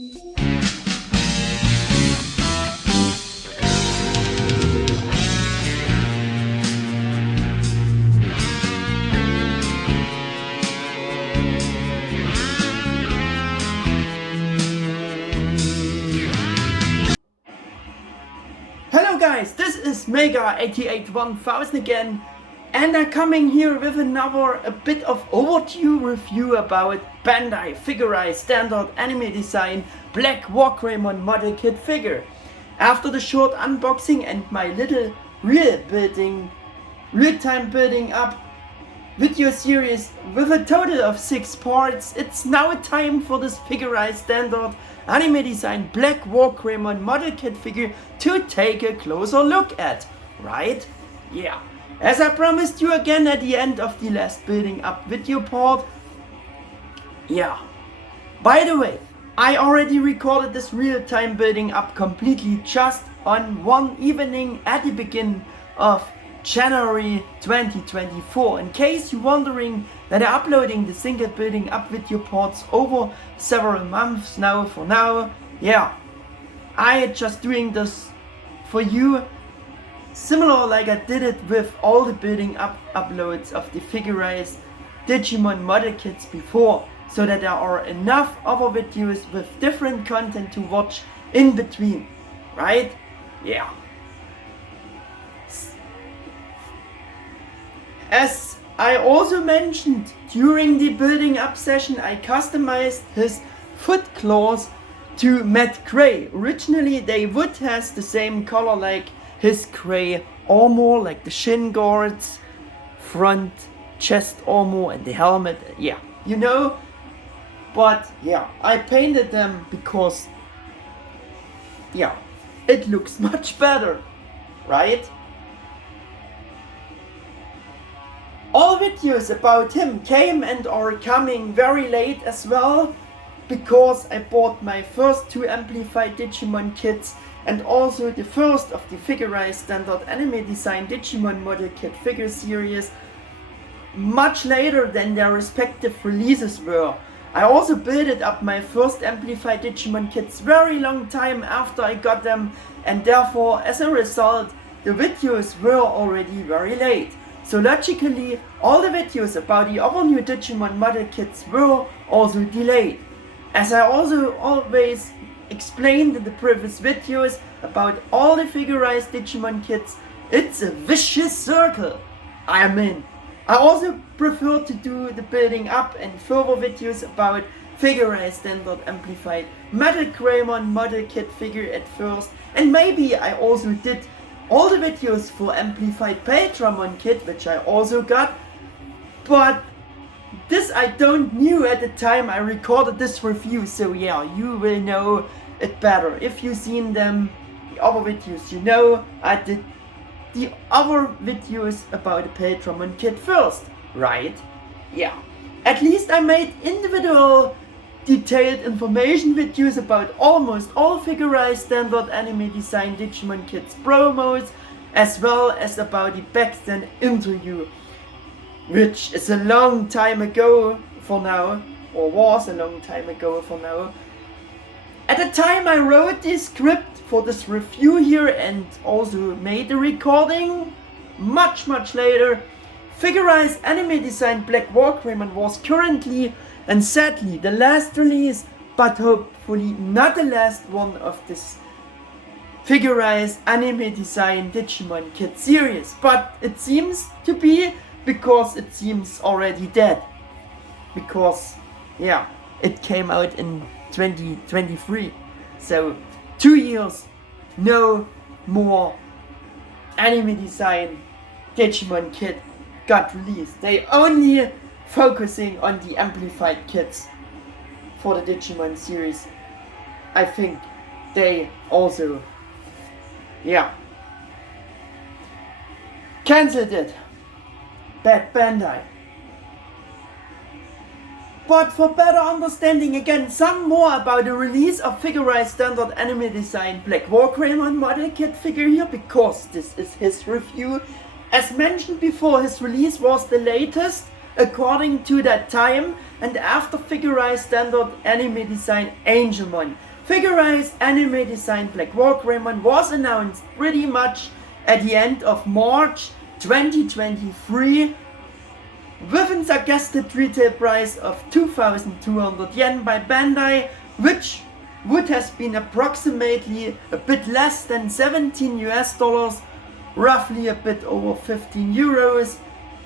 Hello guys, this is Mega881000 again, and I'm coming here with a bit of overdue review about Bandai Figure-riseStandard Anime Design Black WarGreymon model kit figure. After the short unboxing and my little real-time building up video series with a total of 6 parts, it's now time for this Figure-riseStandard Anime Design Black WarGreymon model kit figure to take a closer look at, right? Yeah, as I promised you again at the end of the last building up video part. Yeah, by the way, I already recorded this real-time building up completely just on one evening at the beginning of January 2024. In case you're wondering that I'm uploading the single building up video parts over several months now for now, yeah, I just doing this for you, similar like I did it with all the building up uploads of the Figure-rise Digimon model kits before, so that there are enough other videos with different content to watch in between, right? Yeah. As I also mentioned during the building up session, I customized his foot claws to matte gray. Originally they would have the same color like his gray armor, like the shin guards, front chest armor and the helmet, yeah, you know. But yeah, I painted them because, yeah, it looks much better, right? All videos about him came and are coming very late as well, because I bought my first 2 Amplified Digimon Kits and also the first of the Figure-riseStandard Anime Design Digimon Model Kit figure series much later than their respective releases were. I also built up my first Amplified Digimon Kits very long time after I got them, and therefore as a result the videos were already very late. So logically, all the videos about the other new Digimon model kits were also delayed. As I also always explained in the previous videos about all the Figure-rise Digimon kits, it's a vicious circle. I mean, I also prefer to do the building up and further videos about Figure-riseStandard Amplified WarGreymon model kit figure at first, and maybe I also did all the videos for Amplified Digimon Kit, which I also got, but this I don't knew at the time I recorded this review, so yeah, you will know it better. If you've seen them, the other videos, you know I did the other videos about the Digimon Kit first, right? Yeah, at least I made individual detailed information videos about almost all Figure-riseStandard Anime Design Digimon Kits promos, as well as about the back-then interview, which is a long time ago for now, or was a long time ago for now. At the time I wrote the script for this review here and also made the recording much later, Figure-rise Anime Design Black WarGreymon was currently and sadly the last release, but hopefully not the last one of this Figure-rise Anime Design Digimon Kit series. But it seems to be, because it seems already dead. Because, yeah, it came out in 2023. So 2 years, no more Anime Design Digimon Kit got released. They only focusing on the Amplified kits for the Digimon series. I think they also, yeah, cancelled it. Bad Bandai. But for better understanding again some more about the release of Figure-riseStandard Anime Design Black WarGreymon model kit figure here, because this is his review. As mentioned before, his release was the latest according to that time, and after Figure-riseStandard Anime Design Angelmon, Figure-rise Anime Design Black WarGreymon was announced pretty much at the end of March 2023 with a suggested retail price of 2,200 yen by Bandai, which would have been approximately a bit less than 17 US dollars, roughly a bit over 15 euros.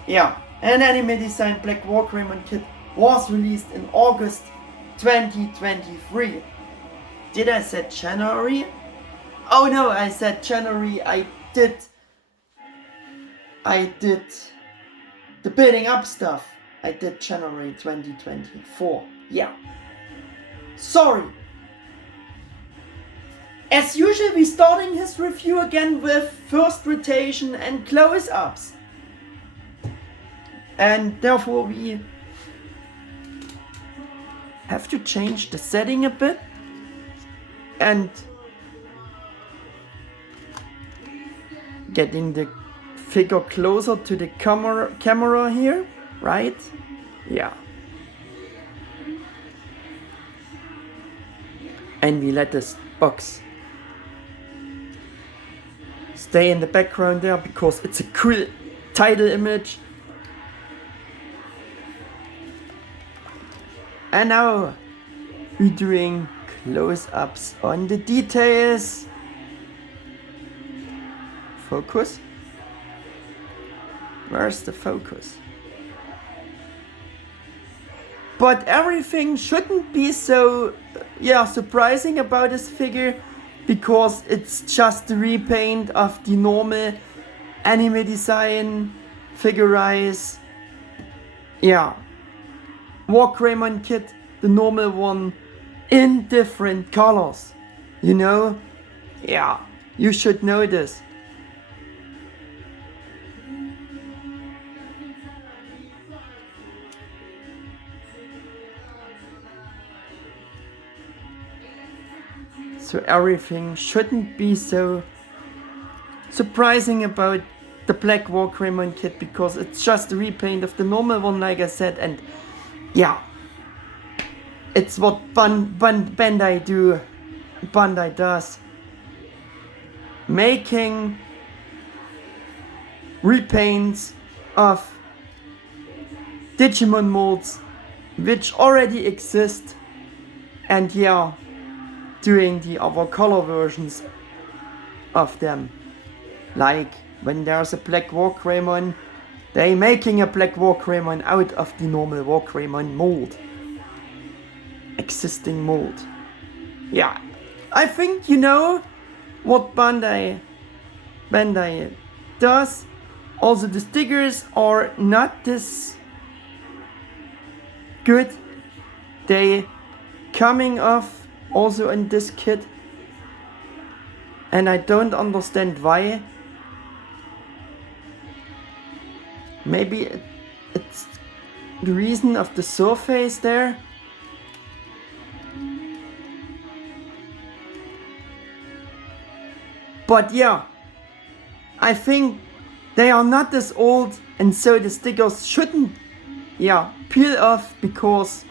Yeah, an Anime Design Black WarGreymon kit was released in August 2023. Did I say January? Oh no, I said January. I did the building up stuff. I did January 2024. Yeah. Sorry. As usual, we're starting his review again with first rotation and close-ups. And therefore we have to change the setting a bit. And getting the figure closer to the camera here, right? Yeah. And we let this box stay in the background there because it's a cool title image. And now we're doing close-ups on the details. Focus. Where's the focus? But everything shouldn't be so surprising about this figure, because it's just the repaint of the normal Anime Design Figure-rise WarGreymon kit, the normal one, in different colors. You know? Yeah, you should know this. So everything shouldn't be so surprising about the Black WarGreymon kit, because it's just a repaint of the normal one, like I said, and yeah, it's what Bandai does, making repaints of Digimon molds which already exist, and doing the other color versions of them. Like when there's a Black WarGreymon, they making a Black WarGreymon out of the normal WarGreymon mold, existing mold. Yeah, I think you know what Bandai does. Also, the stickers are not this good. They coming off also in this kit, and I don't understand why. Maybe it's the reason of the surface there. But yeah, I think they are not this old, and so the stickers shouldn't peel off, because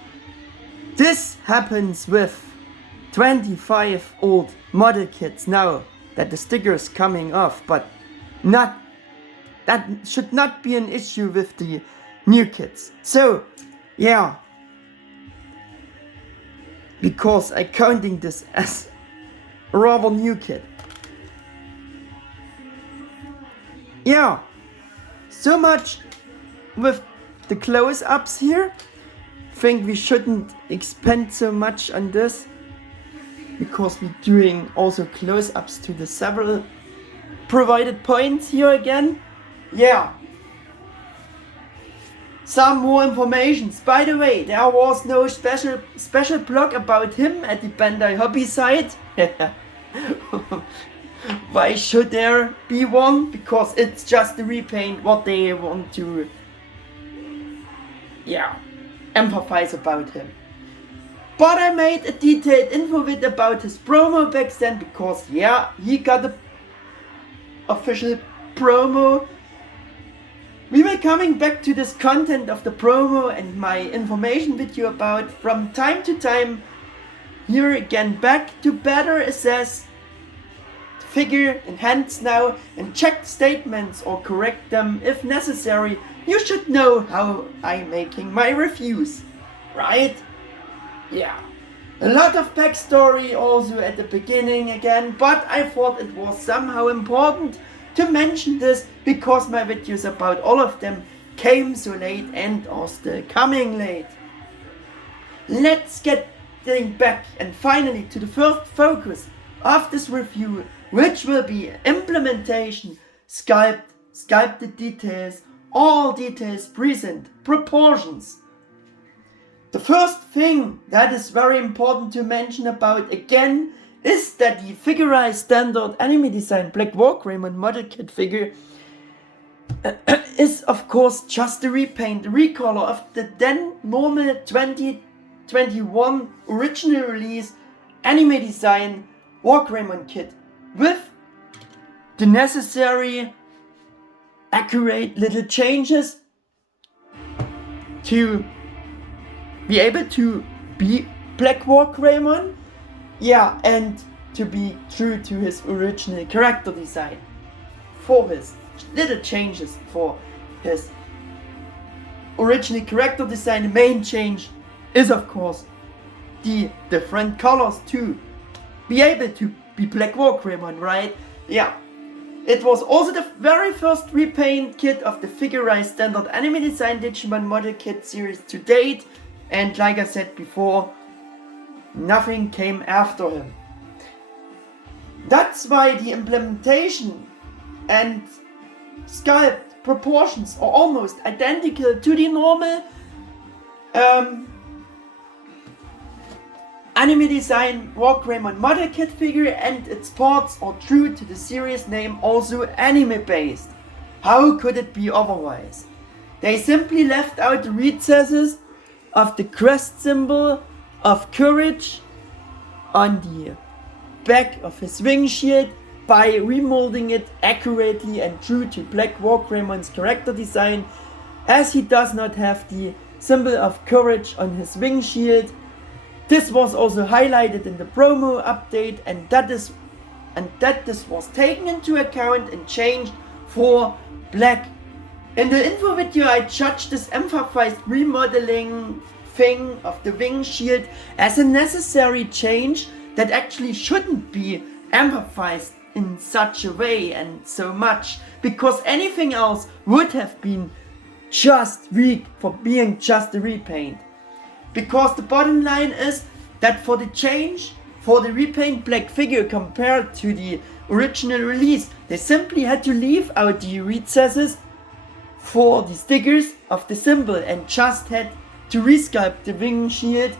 this happens with 25 old model kits now, that the stickers coming off, but that should not be an issue with the new kits. So yeah, because I counting this as a rather new kit. Yeah, so much with the close-ups here. Think we shouldn't expand so much on this, because we're doing also close-ups to the several provided points here again. Yeah. Some more information. By the way, there was no special blog about him at the Bandai hobby site. Why should there be one? Because it's just a repaint what they want to emphasize about him. But I made a detailed info vid about his promo back then, because he got a official promo. We will coming back to this content of the promo and my information video about from time to time here again back to better assess the figure in hands now and check statements or correct them if necessary. You should know how I'm making my reviews, right? Yeah. A lot of backstory also at the beginning again, but I thought it was somehow important to mention this because my videos about all of them came so late and are still coming late. Let's get back and finally to the first focus of this review, which will be implementation, sculpted details, all details present, proportions. The first thing that is very important to mention about again is that the Figure-rise-Standard Anime Design Black WarGreymon model kit figure is of course just a repaint, recolor of the then normal 2021 original release Anime Design WarGreymon Kit with the necessary accurate little changes to be able to be Black WarGreymon, yeah, and to be true to his original character design for his little changes for his original character design. The main change is of course the different colors to be able to be Black WarGreymon, right? Yeah. It was also the very first repaint kit of the Figure-rise-Standard Anime Design Digimon Model Kit series to date, and like I said before, nothing came after him. That's why the implementation and sculpt proportions are almost identical to the normal Anime Design WarGreymon model kit figure, and its parts are true to the series name, also anime based. How could it be otherwise? They simply left out the recesses of the crest symbol of courage on the back of his wing shield by remolding it accurately and true to Black WarGreymon's character design, as he does not have the symbol of courage on his wing shield. This was also highlighted in the promo update, and that this was taken into account and changed for Black. In the info video I judged this emphasized remodeling thing of the wing shield as a necessary change that actually shouldn't be emphasized in such a way and so much, because anything else would have been just weak for being just a repaint. Because the bottom line is that for the change for the Repaint Black figure compared to the original release, they simply had to leave out the recesses for the stickers of the symbol and just had to resculpt the wing shield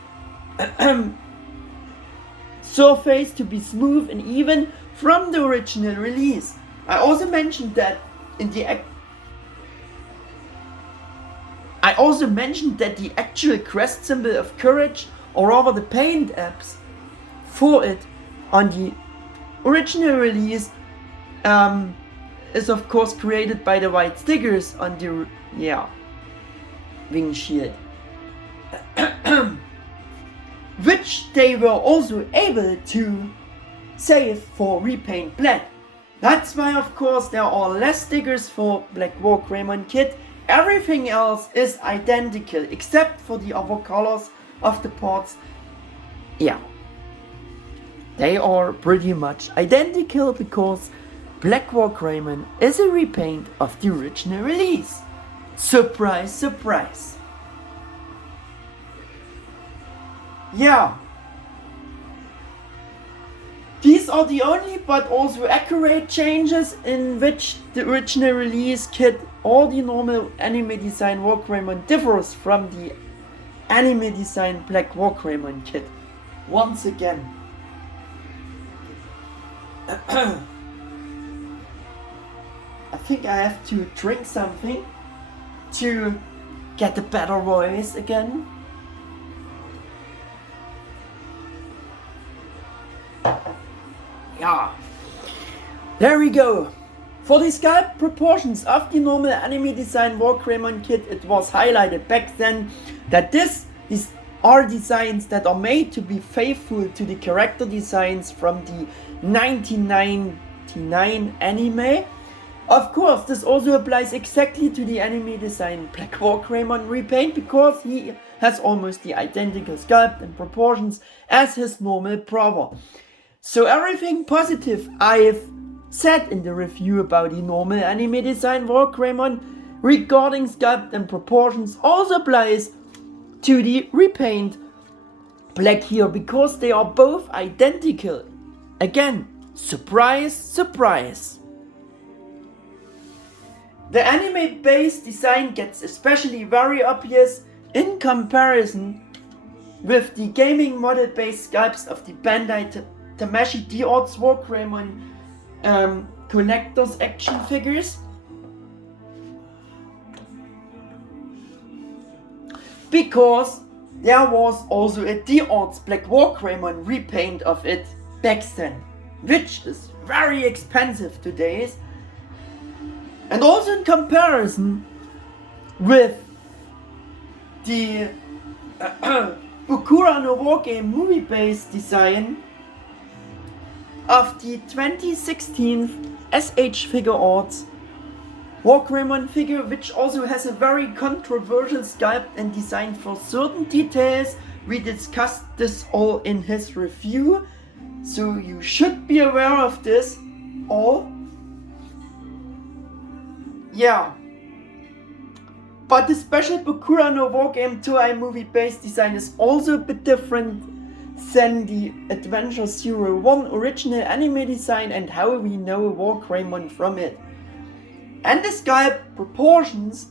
surface to be smooth and even from the original release. I also mentioned that the actual crest symbol of courage, or rather the paint apps for it on the original release, is of course created by the white stickers on the wing shield, which they were also able to save for Repaint Black. That's why of course there are less stickers for Black WarGreymon Kit. Everything else is identical except for the other colors of the parts. Yeah, they are pretty much identical because Black WarGreymon is a repaint of the original release. Surprise, surprise. Yeah. These are the only but also accurate changes in which the original release kit or the normal Anime Design WarGreymon differs from the Anime Design Black WarGreymon Kit. Once again. I think I have to drink something to get a better voice again. Yeah, there we go. For the sculpt proportions of the normal Anime Design WarGreymon Kit, it was highlighted back then that this are designs that are made to be faithful to the character designs from the 1999 anime. Of course, this also applies exactly to the Anime Design Black WarGreymon Repaint, because he has almost the identical sculpt and proportions as his normal brother. So everything positive I've said in the review about the normal Anime Design WarGreymon regarding sculpt and proportions also applies to the Repaint Black here, because they are both identical. Again, surprise, surprise. The anime-based design gets especially very obvious in comparison with the gaming model-based sculpts of the Bandai Tamashii D-Arts WarGreymon collector's action figures. Because there was also a D-Arts Black WarGreymon repaint of it back then, which is very expensive today. And also in comparison with the Bokura no Wargame movie-based design of the 2016 SH Figuarts WarGreymon figure, which also has a very controversial sculpt and design for certain details. We discussed this all in his review, so you should be aware of this all. Yeah. But the special Bokura no Wargame 2i movie-based design is also a bit different than the Adventure 01 original anime design and how we know WarGreymon from it. And the sculpt proportions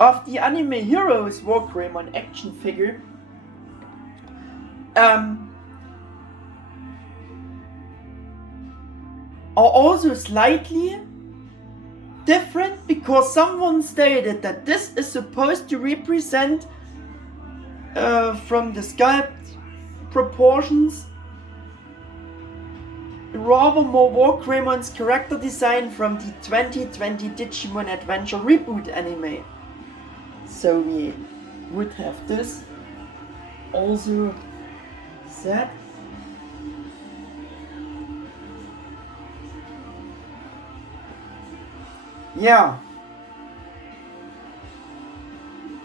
of the Anime Heroes WarGreymon action figure are also slightly different, because someone stated that this is supposed to represent from the sculpt proportions rather more WarGreymon's character design from the 2020 Digimon Adventure reboot anime. So we would have this also said. Yeah.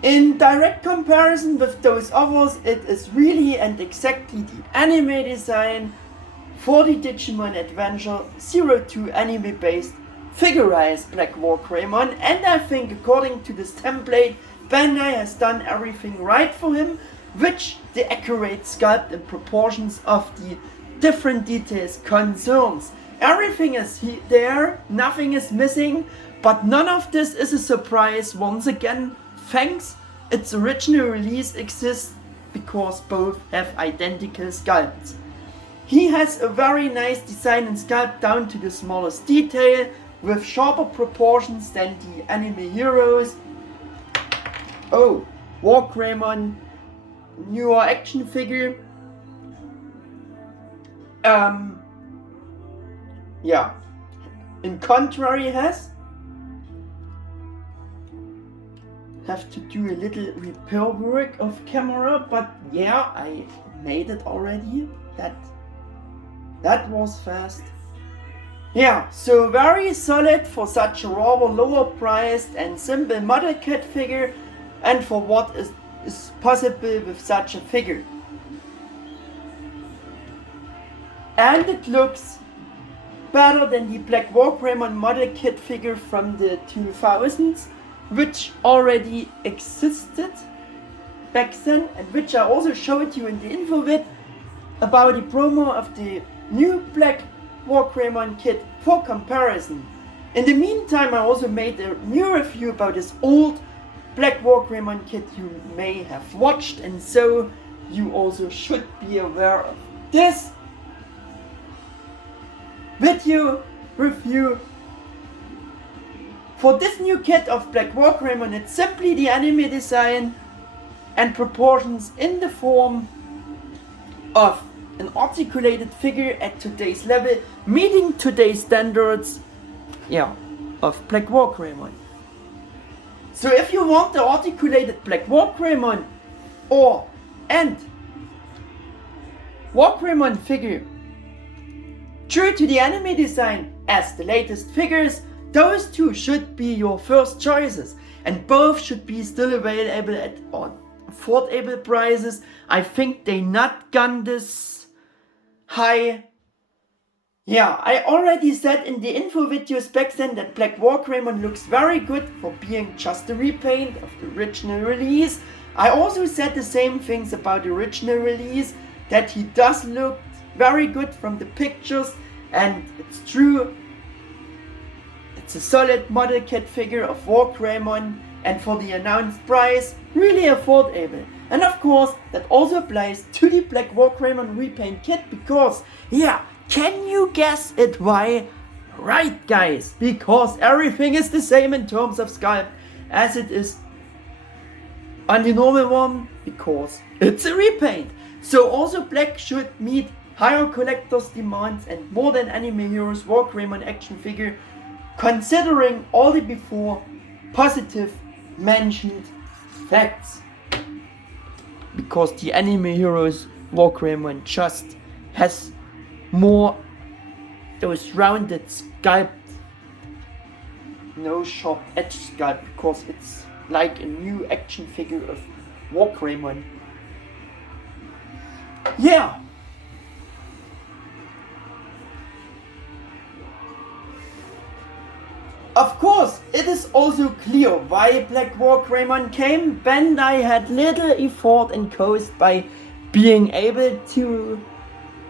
In direct comparison with those others, it is really and exactly the anime design for the Digimon Adventure 02 anime based Figure-rise Black WarGreymon, and I think according to this template, Bandai has done everything right for him, which the accurate sculpt and proportions of the different details concerns. Everything is there, nothing is missing. But none of this is a surprise once again, thanks its original release exists, because both have identical sculpts. He has a very nice design and sculpt down to the smallest detail, with sharper proportions than the Anime Heroes. Oh, WarGreymon newer action figure. Yeah. In contrary, has have to do a little repair work of camera, but yeah, I made it already. That was fast. Yeah, so very solid for such a rather lower priced and simple model kit figure, and for what is possible with such a figure. And it looks better than the Black WarGreymon model kit figure from the 2000s, which already existed back then, and which I also showed you in the Info Vid about the promo of the new Black WarGreymon kit for comparison. In the meantime, I also made a new review about this old Black WarGreymon kit you may have watched, and so you also should be aware of this video review. For this new kit of Black WarGreymon, it's simply the anime design and proportions in the form of an articulated figure at today's level, meeting today's standards, of Black WarGreymon. So if you want the articulated Black WarGreymon or and WarGreymon figure. True to the anime design as the latest figures, those two should be your first choices, and both should be still available at affordable prices. I think they not gone this high. Yeah, I already said in the info videos back then that Black WarGreymon looks very good for being just a repaint of the original release. I also said the same things about the original release, that he does look very good from the pictures, and it's true. It's a solid model kit figure of WarGreymon, and for the announced price, really affordable. And of course, that also applies to the Black WarGreymon Repaint kit, because, yeah, can you guess it why? Right, guys, because everything is the same in terms of sculpt as it is on the normal one, because it's a repaint. So also Black should meet higher collectors' demands and more than Anime Heroes WarGreymon action figure, considering all the before positive mentioned facts. Because the Anime Heroes WarGreymon just has more those rounded sculpt, no sharp edge sculpt, because it's like a new action figure of WarGreymon. Yeah. Of course, it is also clear why Black WarGreymon came. Bandai had little effort and cost by being able to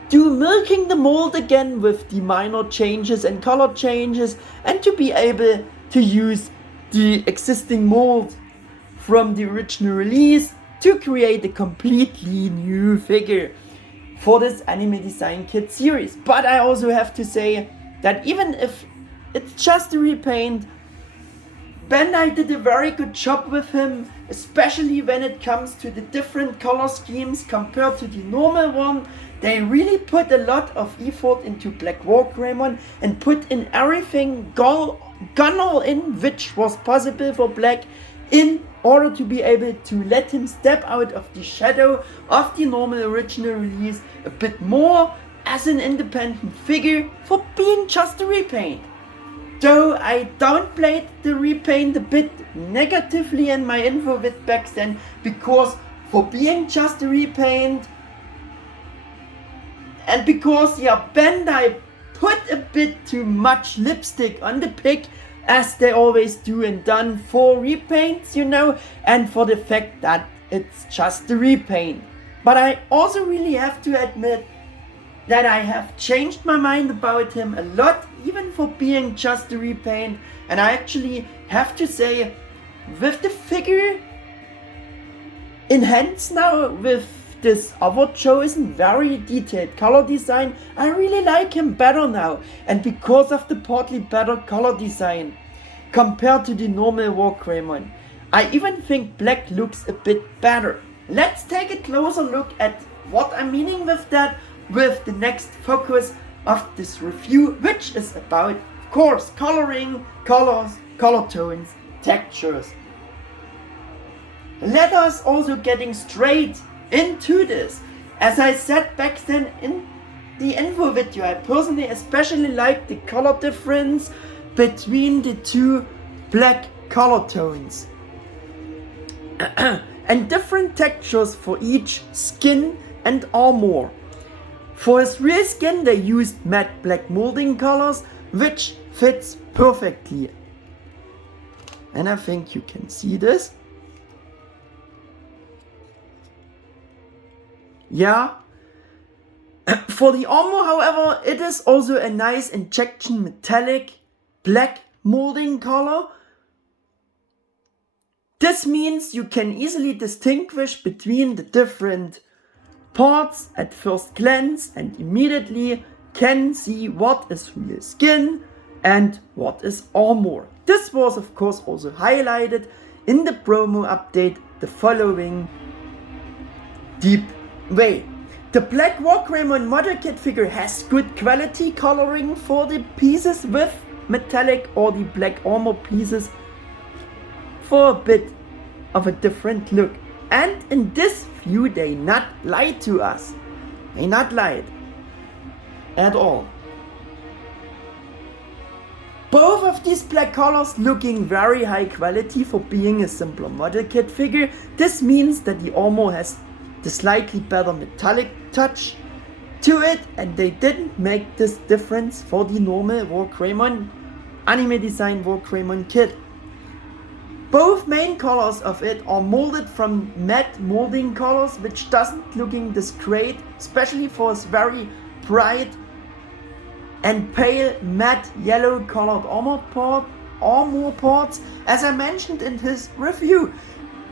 do milking the mold again with the minor changes and color changes, and to be able to use the existing mold from the original release to create a completely new figure for this Anime Design Kit series. But I also have to say that even if it's just a repaint, Bandai did a very good job with him, especially when it comes to the different color schemes compared to the normal one. They really put a lot of effort into Black WarGreymon and put in everything gone all in which was possible for Black, in order to be able to let him step out of the shadow of the normal original release a bit more as an independent figure for being just a repaint. Though I downplayed the repaint a bit negatively in my info vid back then, because for being just a repaint, and because, yeah, Bandai put a bit too much lipstick on the pig, as they always do and done for repaints, you know, and for the fact that it's just a repaint. But I also really have to admit that I have changed my mind about him a lot, even for being just a repaint. And I actually have to say, with the figure in hands now, with this other chosen very detailed color design, I really like him better now. And because of the partly better color design compared to the normal WarGreymon, I even think Black looks a bit better. Let's take a closer look at what I'm meaning with that with the next focus of this review, which is about, of course, coloring, colors, color tones, textures. Let us also getting straight into this. As I said back then in the info video, I personally especially like the color difference between the two Black color tones and different textures for each skin and armor. For his real skin they used matte black molding colors, which fits perfectly. And I think you can see this. Yeah. For the armor, however, it is also a nice injection metallic black molding color. This means you can easily distinguish between the different parts at first glance and immediately can see what is real skin and what is armor. This was of course also highlighted in the promo update the following deep way. The Black WarGreymon model kit figure has good quality coloring for the pieces with metallic or the black armor pieces for a bit of a different look. And in this view, they not lied to us. They not lied at all. Both of these black colors looking very high quality for being a simpler model kit figure. This means that the armor has the slightly better metallic touch to it, and they didn't make this difference for the normal WarGreymon Anime Design WarGreymon Kit. Both main colors of it are molded from matte molding colors, which doesn't looking this great, especially for its very bright and pale matte yellow colored armor parts, as I mentioned in his review.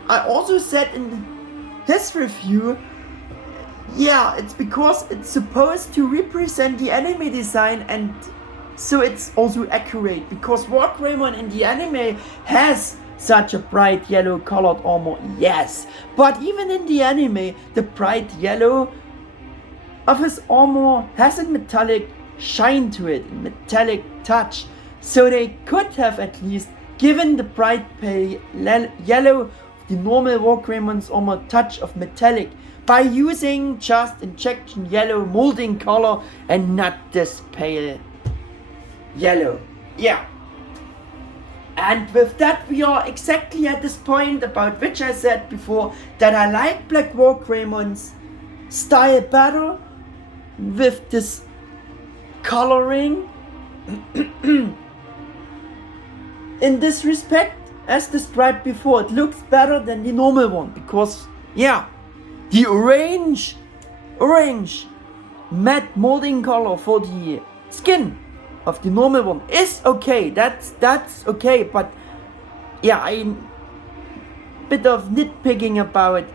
I also said in his review, yeah, it's because it's supposed to represent the anime design, and so it's also accurate, because WarGreymon in the anime has such a bright yellow colored armor, yes, but even in the anime, the bright yellow of his armor has a metallic shine to it, a metallic touch, so they could have at least given the bright pale yellow of the normal WarGreymon's armor touch of metallic by using just injection yellow molding color and not this pale yellow. Yeah. And with that, we are exactly at this point about which I said before that I like Black WarGreymon's style better with this coloring in this respect. As described before, it looks better than the normal one, because yeah, the orange matte molding color for the skin of the normal one is okay, that's okay, but yeah, I'm a bit of nitpicking about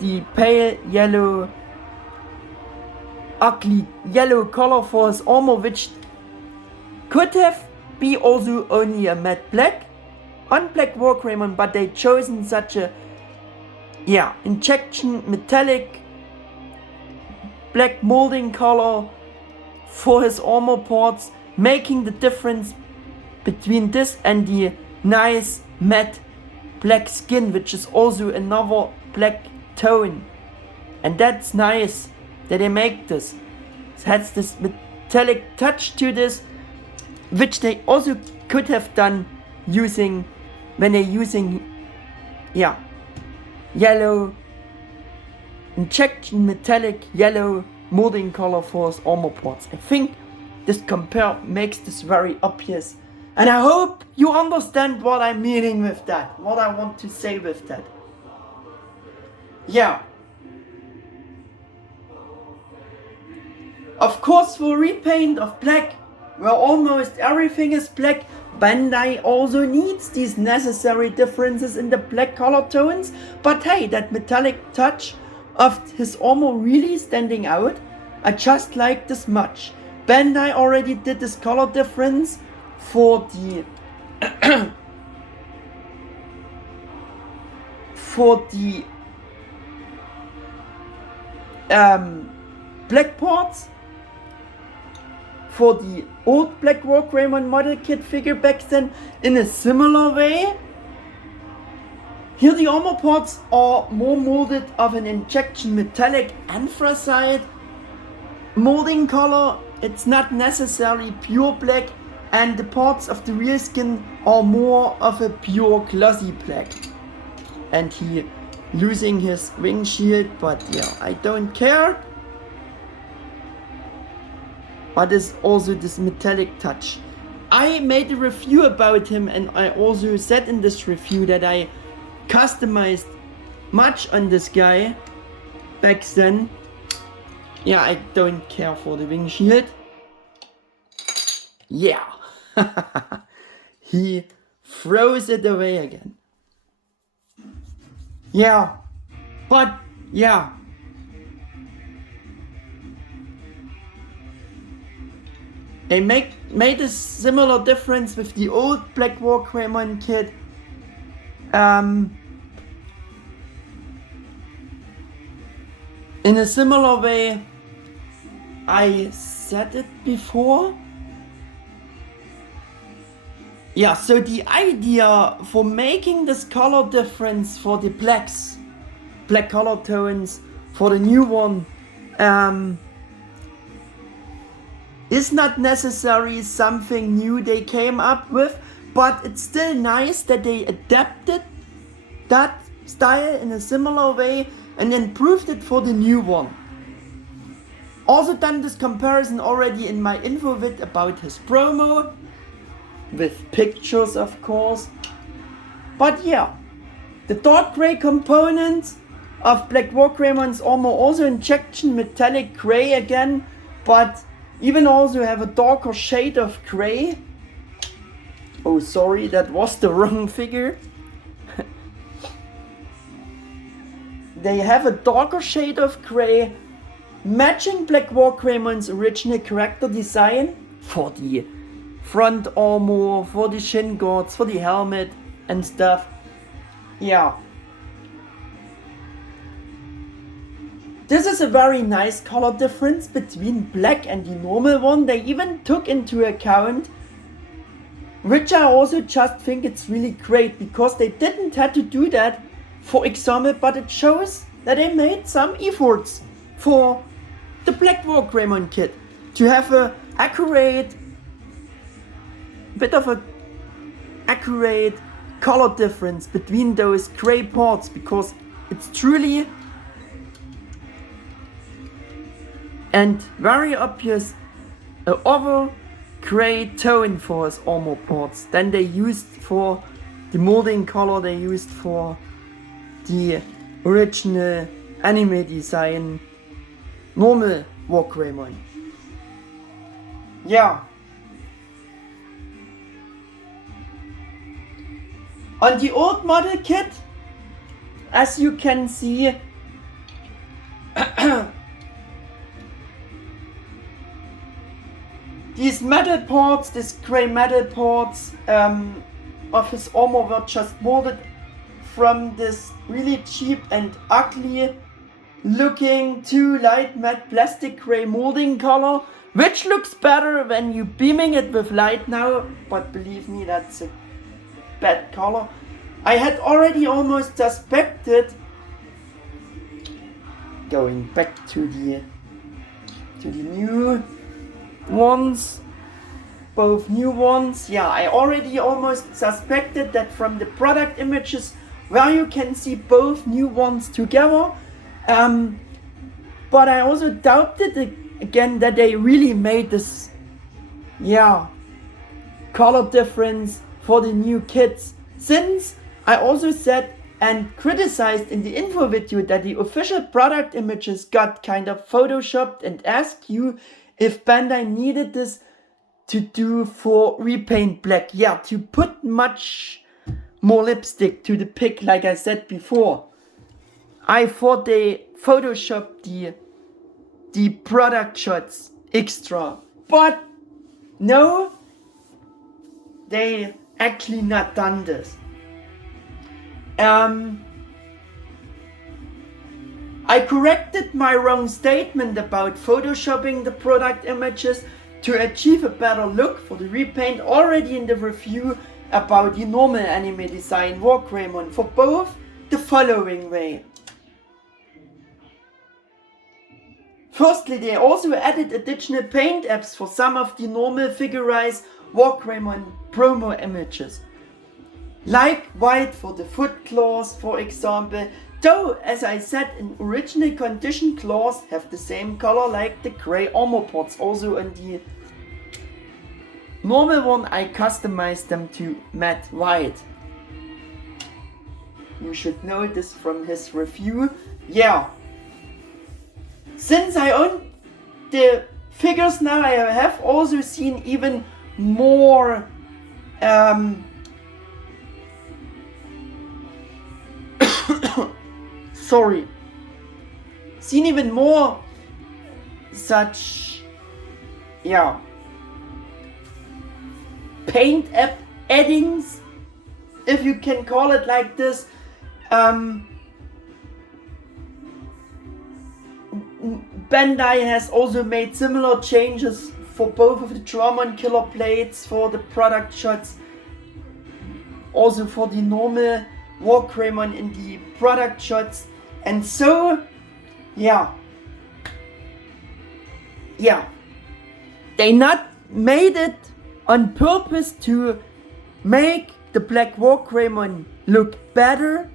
the pale yellow, ugly yellow color for his armor, which could have be also only a matte black on Black WarGreymon, but they chosen such a injection metallic black molding color for his armor parts, making the difference between this and the nice matte black skin, which is also another black tone. And that's nice that they make this. It has this metallic touch to this, which they also could have done using when they're using yellow injection metallic yellow molding color for his armor parts. I think this compare makes this very obvious, and I hope you understand what I'm meaning with that, what I want to say with that. Yeah. Of course, for repaint of black, where almost everything is black, Bandai also needs these necessary differences in the black color tones, but hey, that metallic touch of his armor really standing out, I just like this much. Bandai already did this color difference for the black parts for the old Black WarGreymon model kit figure back then in a similar way. Here the armor parts are more molded of an injection metallic anthracite molding color. It's not necessarily pure black, and the parts of the real skin are more of a pure glossy black. And he losing his wing shield, but yeah, I don't care. But there's also this metallic touch. I made a review about him, and I also said in this review that I customized much on this guy back then. Yeah, I don't care for the wing shield. Yeah. He throws it away again. Yeah. But yeah. They made a similar difference with the old Black WarGreymon kit. In a similar way, I said it before. Yeah, so the idea for making this color difference for the blacks black color tones for the new one is not necessarily something new they came up with, but it's still nice that they adapted that style in a similar way and improved it for the new one. Also done this comparison already in my info vid about his promo, with pictures of course. But yeah, the dark grey component of Black WarGreymon's armor also injection metallic grey again, but even also have a darker shade of grey. Oh sorry, that was the wrong figure. They have a darker shade of grey, matching Black WarGreymon's original character design for the front armor, for the shin guards, for the helmet and stuff. Yeah. This is a very nice color difference between black and the normal one. They even took into account, which I also just think it's really great, because they didn't have to do that, for example, but it shows that they made some efforts for the Black WarGreymon kit to have a bit of a accurate color difference between those gray parts, because it's truly and very obvious a other gray tone for his armor parts than they used for the molding color they used for the original anime design normal WarGreymon. Yeah. On the old model kit, as you can see, these metal parts, these grey metal parts of his armor were just molded from this really cheap and ugly looking 2 light matte plastic grey molding color, which looks better when you beaming it with light now, but believe me, that's a bad color. I had already almost suspected, going back to the new ones, both new ones, yeah, I already almost suspected that from the product images where you can see both new ones together, but I also doubted again that they really made this, yeah, color difference for the new kits, since I also said and criticized in the info video that the official product images got kind of photoshopped, and asked you if Bandai needed this to do for Repaint Black, yeah, to put much more lipstick to the pic, like I said before. I thought they photoshopped the product shots extra, but no, they actually not done this. I corrected my wrong statement about photoshopping the product images to achieve a better look for the repaint already in the review about the normal Anime Design WarGreymon for both the following way. Firstly, they also added additional paint apps for some of the normal Figure-rise WarGreymon promo images, like white for the foot claws, for example, though, as I said, in original condition, claws have the same color like the grey armor parts. Also on the normal one I customized them to matte white. You should know this from his review. Yeah. Since I own the figures now, I have also seen even more seen even more such, yeah, paint app addings, if you can call it like this. Bandai has also made similar changes for both of the Dramon killer plates, for the product shots, also for the normal WarGreymon in the product shots, And so, yeah, they not made it on purpose to make the Black WarGreymon look better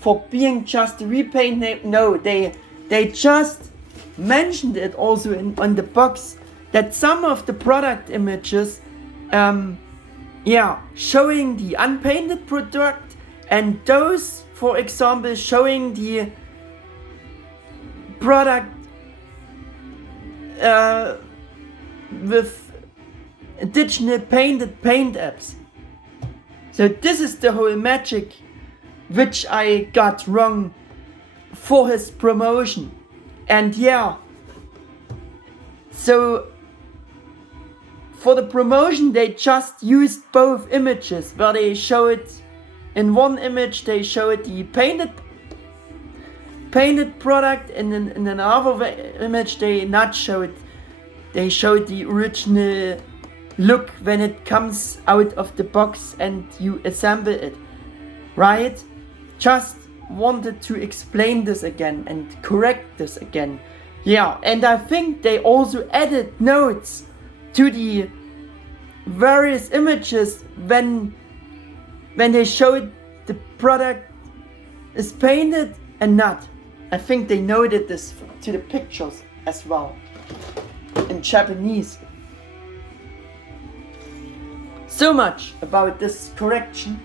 for being just a repaint name. No, they just mentioned it also on the box that some of the product images, showing the unpainted product, and those, for example, showing the product with additional painted paint apps. So this is the whole magic which I got wrong for his promotion. And yeah, so for the promotion they just used both images, where they show it in one image, they show it the painted product, and in another image they not show it. They show the original look when it comes out of the box and you assemble it, right? Just wanted to explain this again and correct this again. Yeah, and I think they also added notes to the various images when they showed the product is painted and not. I think they noted this to the pictures as well in Japanese. So much about this correction.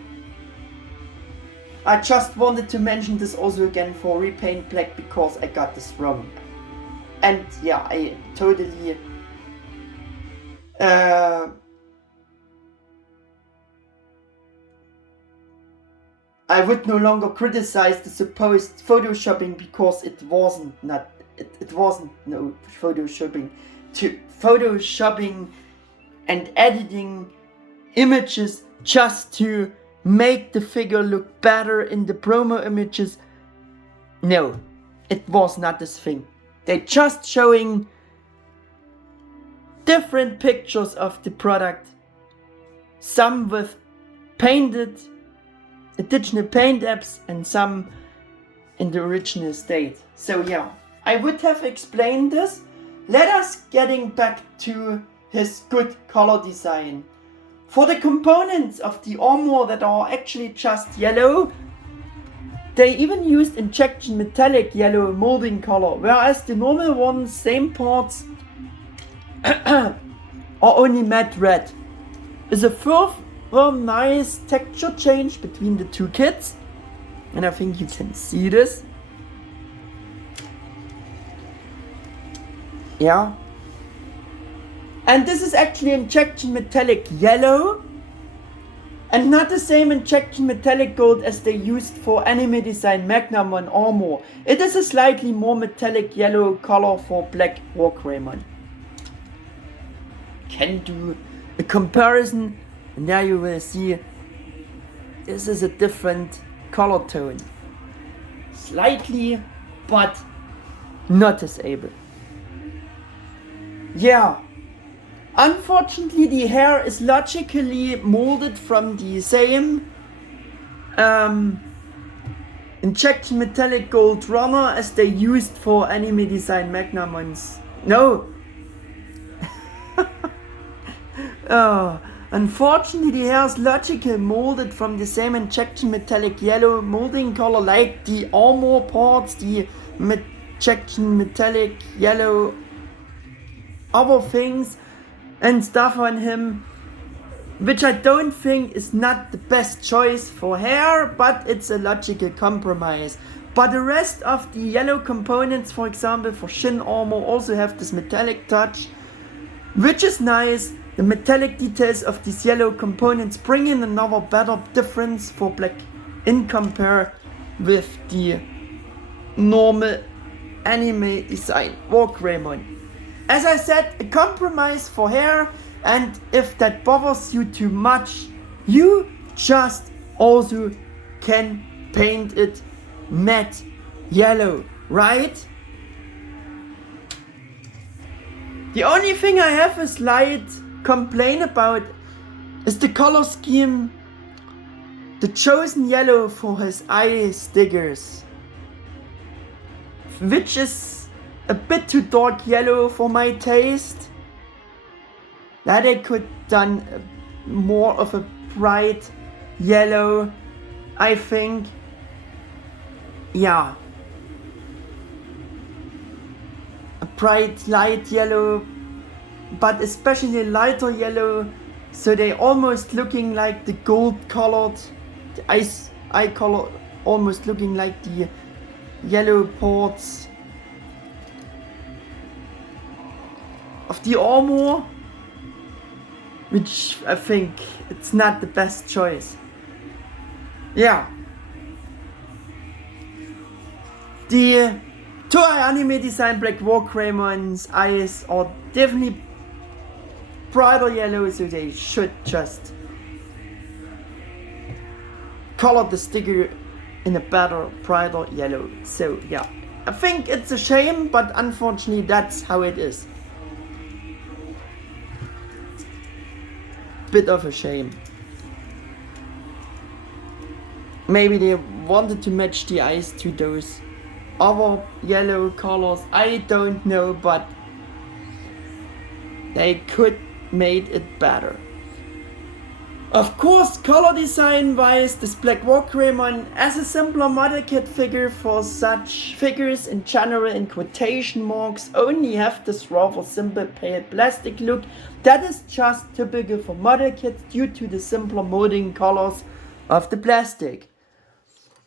I just wanted to mention this also again for Repaint Black because I got this wrong. And yeah, I totally I would no longer criticize the supposed photoshopping because it wasn't no photoshopping. To photoshopping and editing images just to make the figure look better in the promo images. No, it was not this thing. They just showing different pictures of the product, some with painted additional paint apps and some in the original state. So yeah, I would have explained this. Let us getting back to his good color design. For the components of the armor that are actually just yellow, they even used injection metallic yellow molding color, whereas the normal ones, same parts, are only matte red. Is a further nice texture change between the two kits, and I think you can see this. Yeah. And this is actually injection metallic yellow and not the same injection metallic gold as they used for Anime Design WarGreymon armor. It is a slightly more metallic yellow color for Black WarGreymon. Can do a comparison and there you will see this is a different color tone. Slightly, but noticeable. Yeah. Unfortunately, the hair is logically molded from the same injection metallic gold runner as they used for Anime Design WarGreymon's. No! Unfortunately, the hair is logically molded from the same injection metallic yellow molding color like the armor parts, the injection metallic yellow other things and stuff on him, which I don't think is not the best choice for hair, but it's a logical compromise. But the rest of the yellow components, for example for shin armor, also have this metallic touch, which is nice. The metallic details of these yellow components bring in another better difference for Black in compare with the normal Anime Design WarGreymon. As I said, a compromise for hair, and if that bothers you too much, you just also can paint it matte yellow, right? The only thing I have a slight complaint about is the color scheme. The chosen yellow for his eye stickers which is a bit too dark yellow for my taste. That they could done more of a bright yellow, I think. Yeah, a bright light yellow, but especially lighter yellow, so they almost looking like the gold colored, the eye color almost looking like the yellow parts of the armor, which I think it's not the best choice. Yeah. The Toei Anime Design Black WarGreymon's eyes are definitely brighter yellow, so they should just color the sticker in a better, brighter yellow. So yeah, I think it's a shame, but unfortunately that's how it is. Bit of a shame. Maybe they wanted to match the eyes to those other yellow colors, I don't know, but they could made it better. Of course, color design wise, this Black WarGreymon as a simpler model kit figure for such figures in general, in quotation marks, only have this rather simple pale plastic look that is just typical for model kits due to the simpler molding colors of the plastic.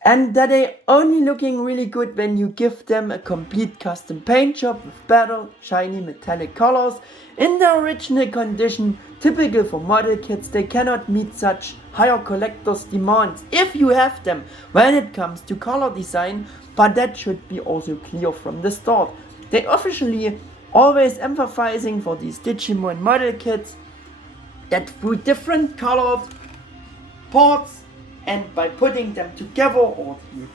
And that they only looking really good when you give them a complete custom paint job with better, shiny metallic colors. In the original condition, typical for model kits, they cannot meet such higher collectors' demands if you have them when it comes to color design, but that should be also clear from the start. They officially always emphasizing for these Digimon model kits that through different colored parts and by putting them together, or the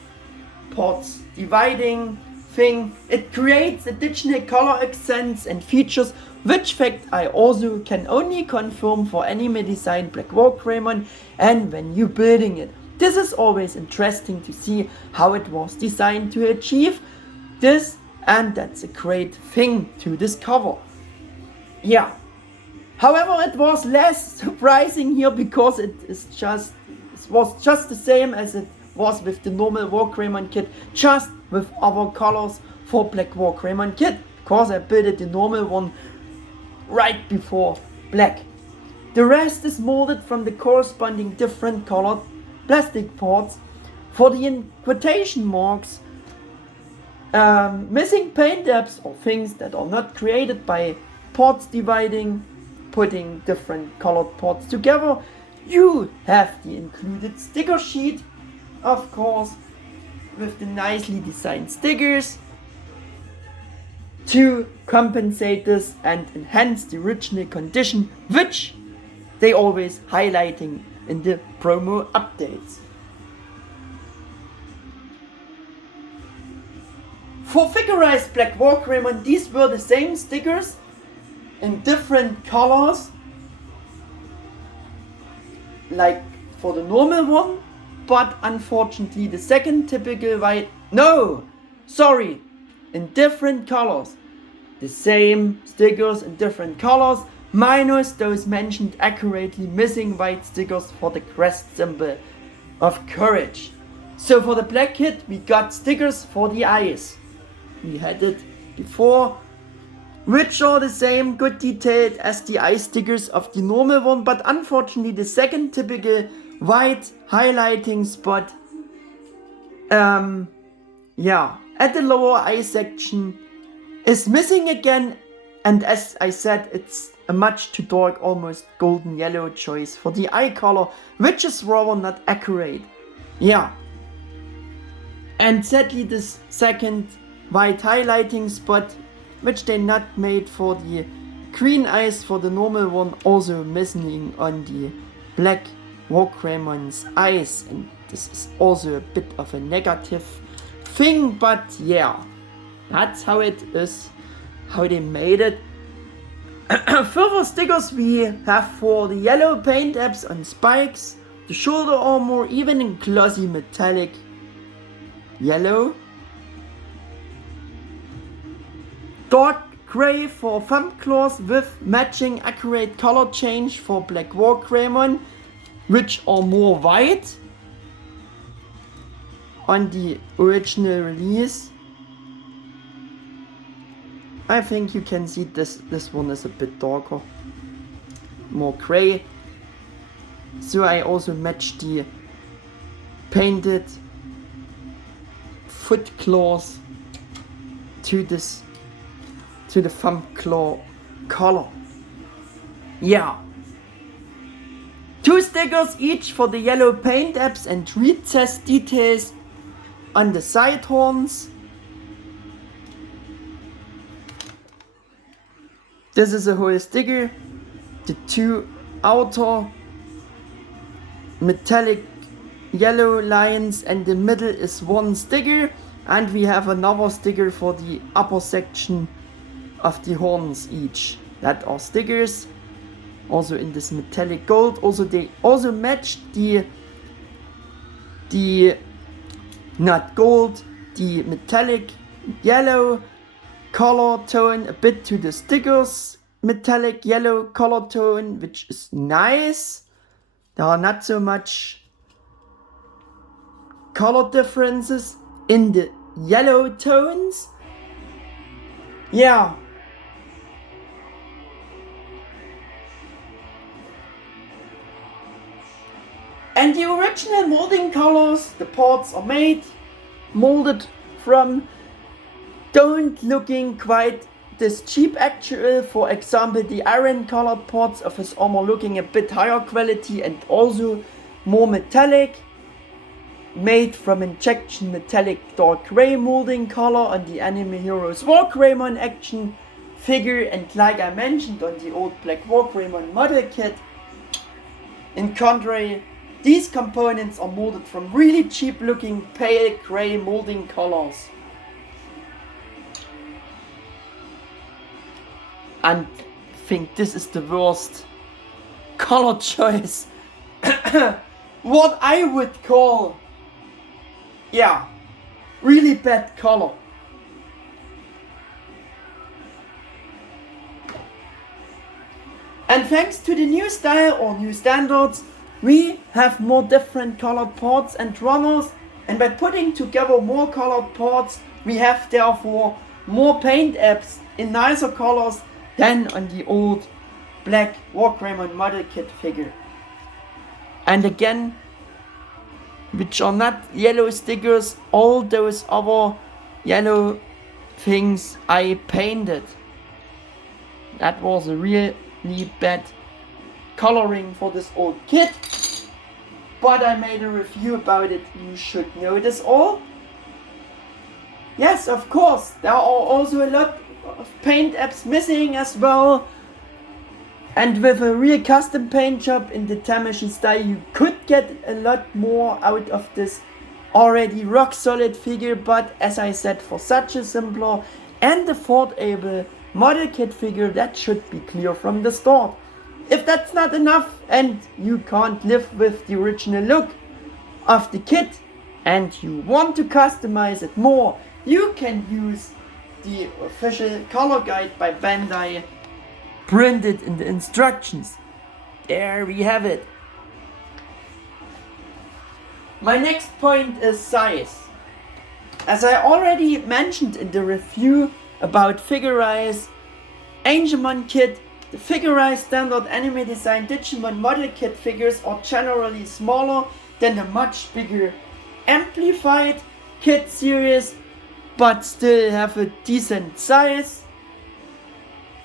parts dividing thing, it creates additional color accents and features, which fact I also can only confirm for Anime Design Black WarGreymon and when you building it. This is always interesting to see how it was designed to achieve this, and that's a great thing to discover. Yeah. However, it was less surprising here because it was just the same as it was with the normal WarGreymon kit, just with other colors for Black WarGreymon kit, because I built the normal one right before black. The rest is molded from the corresponding different colored plastic parts. For the in quotation marks, missing paint dabs or things that are not created by parts dividing, putting different colored parts together, you have the included sticker sheet, of course, with the nicely designed stickers to compensate this and enhance the original condition, which they always highlighting in the promo updates. For Figure-rise Black WarGreymon, these were the same stickers in different colors, like for the normal one, but unfortunately the second typical white, in different colors. The same stickers in different colors, minus those mentioned accurately missing white stickers for the crest symbol of courage. So for the black kit we got stickers for the eyes. We had it before, which are the same good detailed as the eye stickers of the normal one, but unfortunately the second typical white highlighting spot at the lower eye section is missing again, and as I said, it's a much too dark, almost golden yellow choice for the eye color, which is rather not accurate. Yeah. And sadly this second white highlighting spot, which they not made for the green eyes for the normal one, also missing on the Black WarGreymon's eyes, and this is also a bit of a negative thing, but yeah, that's how it is, how they made it. Further stickers we have for the yellow paint apps on spikes, the shoulder armor, even in glossy metallic yellow. dark gray for thumb claws with matching accurate color change for Black WarGreymon, which are more white on the original release. I think you can see this one is a bit darker, more gray. So I also matched the painted foot claws to the thumb claw color. Yeah. 2 stickers each for the yellow paint apps and recessed details on the side horns. This is a whole sticker. The 2 outer metallic yellow lines and the middle is 1 sticker, and we have another sticker for the upper section of the horns each. That are stickers also in this metallic gold. Also they also matched the not gold, the metallic yellow color tone a bit to the stickers metallic yellow color tone, which is nice. There are not so much color differences in the yellow tones. Yeah. And the original molding colors the parts are molded from, don't looking quite this cheap actual. For example, the iron colored parts of his armor looking a bit higher quality and also more metallic, made from injection metallic dark gray molding color on the Anime Heroes WarGreymon action figure, and like I mentioned on the old Black WarGreymon model kit. In contrary, these components are molded from really cheap looking pale gray molding colors. And I think this is the worst color choice. What I would call, yeah, really bad color. And thanks to the new style or new standards, we have more different colored parts and runners, and by putting together more colored parts, we have therefore more paint apps in nicer colors than on the old Black WarGreymon model kit figure. And again, which are not yellow stickers, all those other yellow things I painted. That was a really bad coloring for this old kit, but I made a review about it. You should know this all. Yes, of course, there are also a lot of paint apps missing as well, and with a real custom paint job in the Tamashii style, you could get a lot more out of this already rock solid figure. But as I said, for such a simpler and affordable model kit figure, that should be clear from the start. If that's not enough and you can't live with the original look of the kit and you want to customize it more, you can use the official color guide by Bandai, printed in the instructions. There we have it. My next point is size. As I already mentioned in the review about Figure-rise Digimon Kit, the Figure-rise standard Anime Design Digimon model kit figures are generally smaller than the much bigger Amplified kit series, but still have a decent size.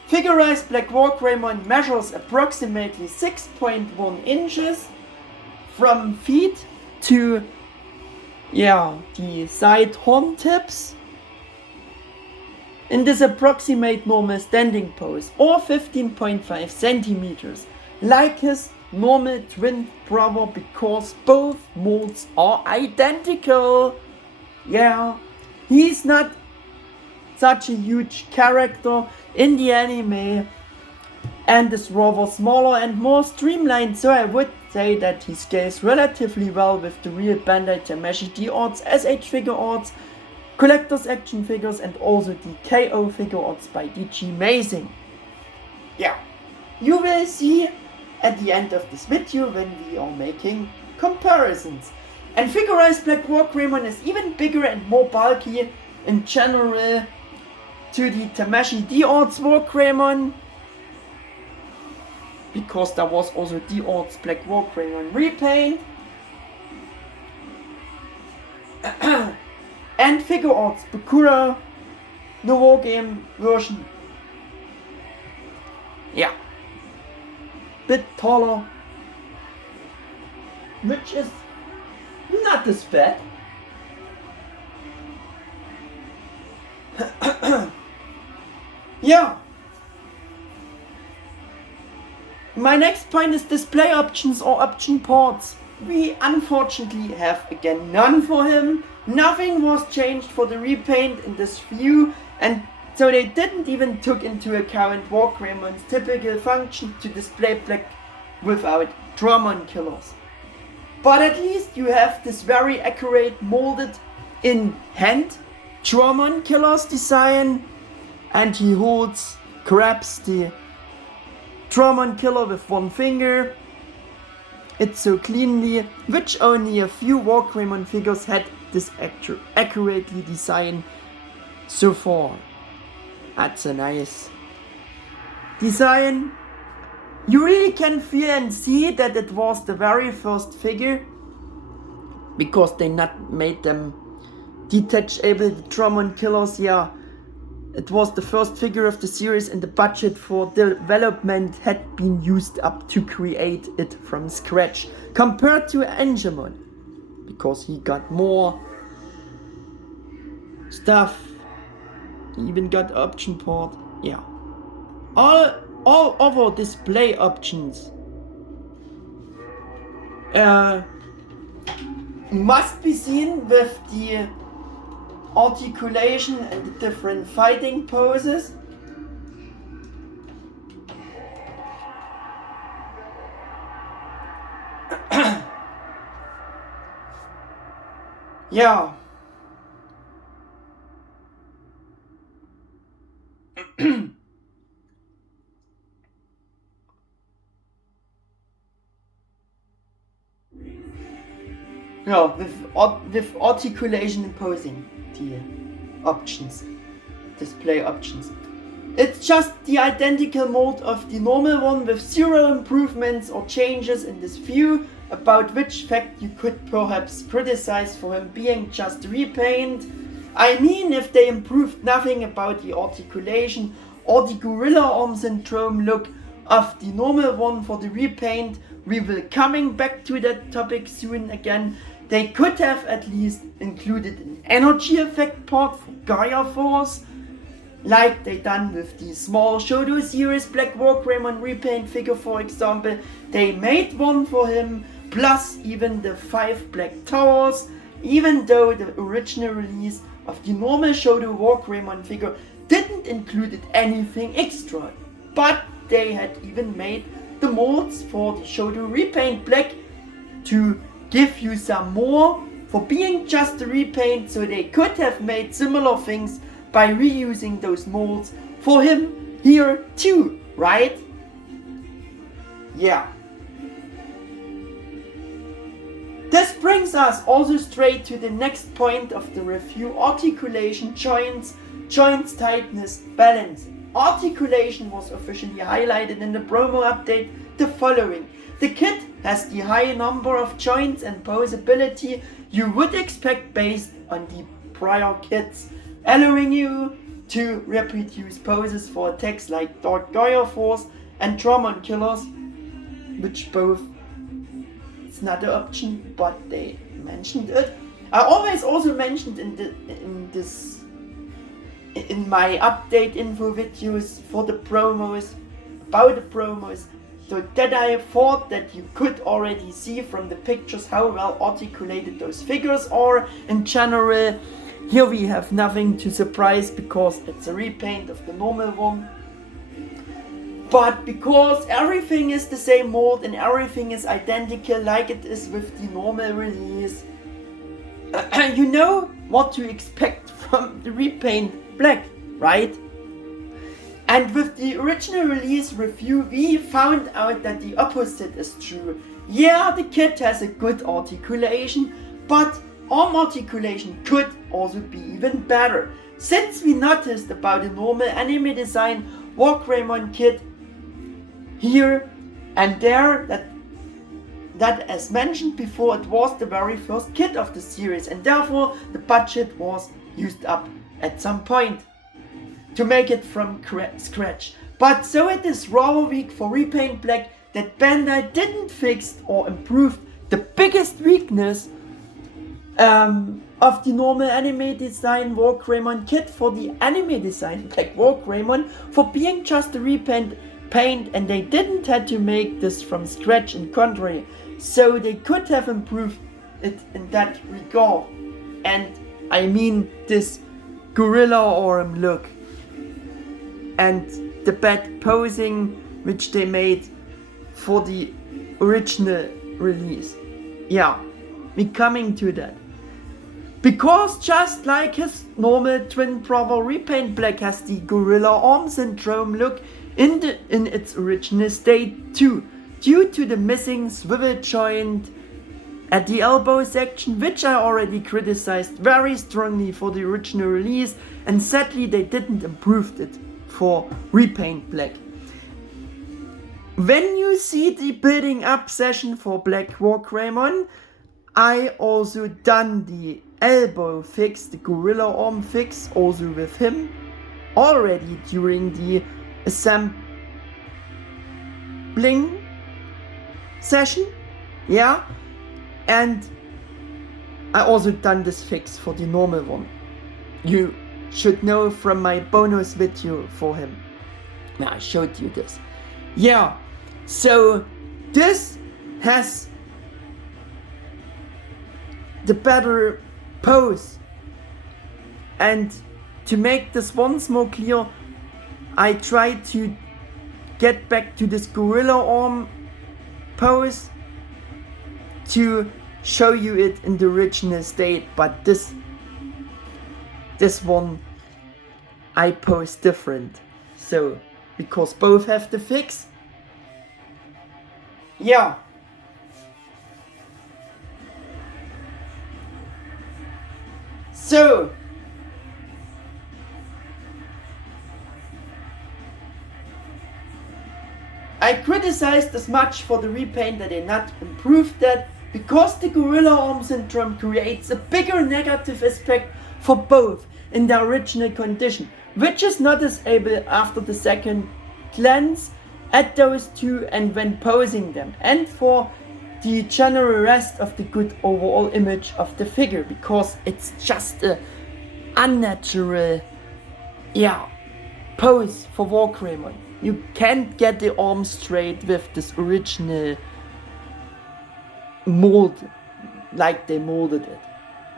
Figure-rise Black WarGreymon measures approximately 6.1 inches from feet to the side horn tips in this approximate normal standing pose, or 15.5 centimeters, like his normal twin brother, because both molds are identical. Yeah, he's not such a huge character in the anime and is rather smaller and more streamlined, so I would say that he scales relatively well with the real Bandai Tamashii D-Arts SH Figuarts collector's action figures, and also the KO Figuarts by Digimazing. Yeah, you will see at the end of this video when we are making comparisons. And Figure-rise Black WarGreymon is even bigger and more bulky in general to the Tamashii D-Arts WarGreymon, because there was also D-Arts Black WarGreymon Repaint and Figuarts Bakura no wargame version. Yeah, bit taller, which is not as bad. Yeah. My next point is display options or option ports. We unfortunately have again none for him. Nothing was changed for the repaint in this view, and so they didn't even took into account WarGreymon's typical function to display black without Digimon killers. But at least you have this very accurate molded in hand Digimon killers design, and he grabs the Digimon killer with one finger. It's so cleanly, which only a few WarGreymon figures had this accurately designed so far. That's a nice design. You really can feel and see that it was the very first figure, because they not made them detachable, the Digimon killers. Yeah, it was the first figure of the series, and the budget for development had been used up to create it from scratch, compared to Angemon, because he got more stuff. He even got option port. Yeah, all other display options must be seen with the articulation and the different fighting poses. Yeah. Yeah, with articulation and posing, the options, display options. It's just the identical mold of the normal one with zero improvements or changes in this view, about which fact you could perhaps criticize for him being just repaint. I mean, if they improved nothing about the articulation or the Gorilla-Arm-Syndrom look of the normal one for the repaint, we will coming back to that topic soon again. They could have at least included an energy effect part for Gaia Force, like they done with the small Shodo series Black WarGreymon Repaint figure, for example. They made one for him, plus even the 5 Black Towers, even though the original release of the normal Shodo WarGreymon figure didn't include anything extra. But they had even made the molds for the Shodo Repaint Black to give you some more for being just a repaint, so they could have made similar things by reusing those molds for him here too, right? Yeah. This brings us also straight to the next point of the review: articulation, joints, tightness, balance. Articulation was officially highlighted in the promo update the following: the kit has the high number of joints and posability you would expect based on the prior kits, allowing you to reproduce poses for attacks like Dark Gaia Force and Digimon killers, which both, it's not an option, but they mentioned it. I always also mentioned in my update info videos for the promos, about the promos, so that I thought that you could already see from the pictures how well articulated those figures are in general. Here we have nothing to surprise, because it's a repaint of the normal one. But because everything is the same mold and everything is identical like it is with the normal release, you know what to expect from the Repaint Black, right? And with the original release review, we found out that the opposite is true. Yeah, the kit has a good articulation, but arm articulation could also be even better. Since we noticed about the normal Anime Design WarGreymon kit here and there that as mentioned before, it was the very first kit of the series, and therefore the budget was used up at some point to make it from scratch. But so it is rather weak for Repaint Black that Bandai didn't fix or improve the biggest weakness of the normal Anime Design WarGreymon kit for the Anime Design Black WarGreymon for being just a repaint paint, and they didn't have to make this from scratch in contrary, so they could have improved it in that regard. And I mean this Gorilla-Arm look and the bad posing which they made for the original release. Yeah, we're coming to that. Because just like his normal twin brother, Repaint Black has the Gorilla-Arm-Syndrom look in its original state too, due to the missing swivel joint at the elbow section, which I already criticized very strongly for the original release, and sadly they didn't improve it for Repaint Black. When you see the building up session for Black WarGreymon, I also done the elbow fix, the Gorilla-Arm fix, also with him already during the assembling session, yeah, and I also done this fix for the normal one. You should know from my bonus video for him. Yeah, I showed you this. Yeah, so this has the better pose, and to make this once more clear, I tried to get back to this Gorilla-Arm pose to show you it in the original state, but this one I pose different, so because both have the fix. Yeah. So I criticized as much for the repaint that they not improved that, because the Gorilla-Arm-Syndrom creates a bigger negative aspect for both in the original condition, which is noticeable after the second glance at those two and when posing them, and for the general rest of the good overall image of the figure, because it's just a unnatural, yeah, pose for WarGreymon. You can't get the arm straight with this original mold like they molded it.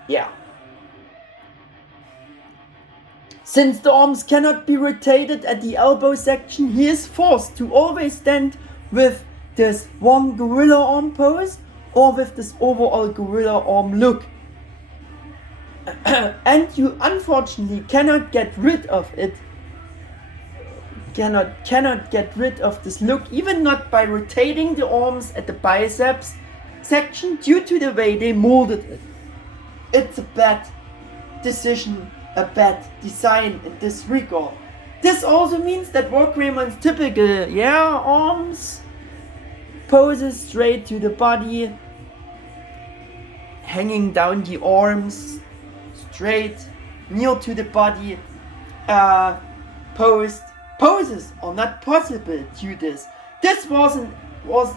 Yeah. Since the arms cannot be rotated at the elbow section, he is forced to always stand with this one gorilla arm pose or with this overall gorilla arm look. And you unfortunately cannot get rid of it. Cannot get rid of this look, even not by rotating the arms at the biceps section, due to the way they molded it. It's a bad decision, a bad design in this regard. This also means that WarGreymon's typical arms poses straight to the body, hanging down the arms straight near to the body, poses are not possible to this. This was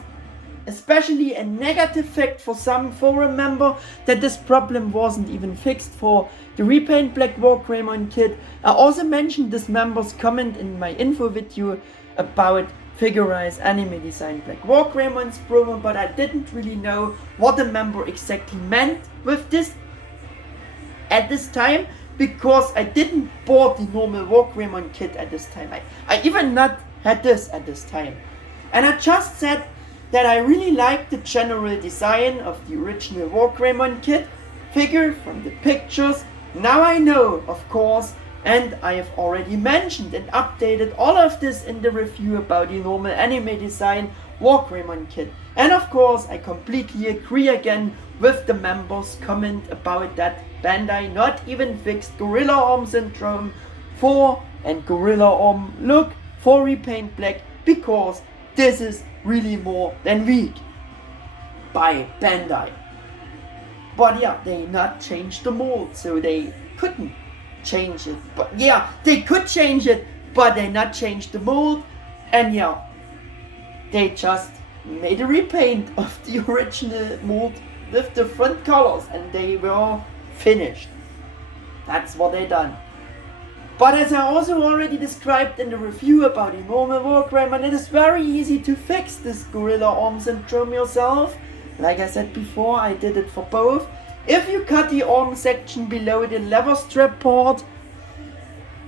especially a negative fact for some forum member, that this problem wasn't even fixed for the Repaint Black WarGreymon Kit. I also mentioned this member's comment in my info video about Figure-rise Anime Design Black WarGreymon's promo, but I didn't really know what the member exactly meant with this at this time, because I didn't bought the normal WarGreymon kit at this time. I even not had this at this time. And I just said that I really liked the general design of the original WarGreymon kit figure from the pictures, Now I know, of course, and I have already mentioned and updated all of this in the review about the normal Anime Design WarGreymon Kit. And of course, I completely agree again with the members' comment about that Bandai not even fixed Gorilla-Arm-Syndrom for and Gorilla-Arm look for Repaint Black, because this is really more than weak by Bandai. But yeah, they not changed the mold, so they couldn't change it. But yeah, they could change it, but they not changed the mold. And yeah, they just made a repaint of the original mold with different colors, and they were finished. That's what they done. But as I also already described in the review about the normal WarGreymon, it is very easy to fix this Gorilla-Arm-Syndrom yourself. Like I said before, I did it for both. If you cut the arm section below the lever strap part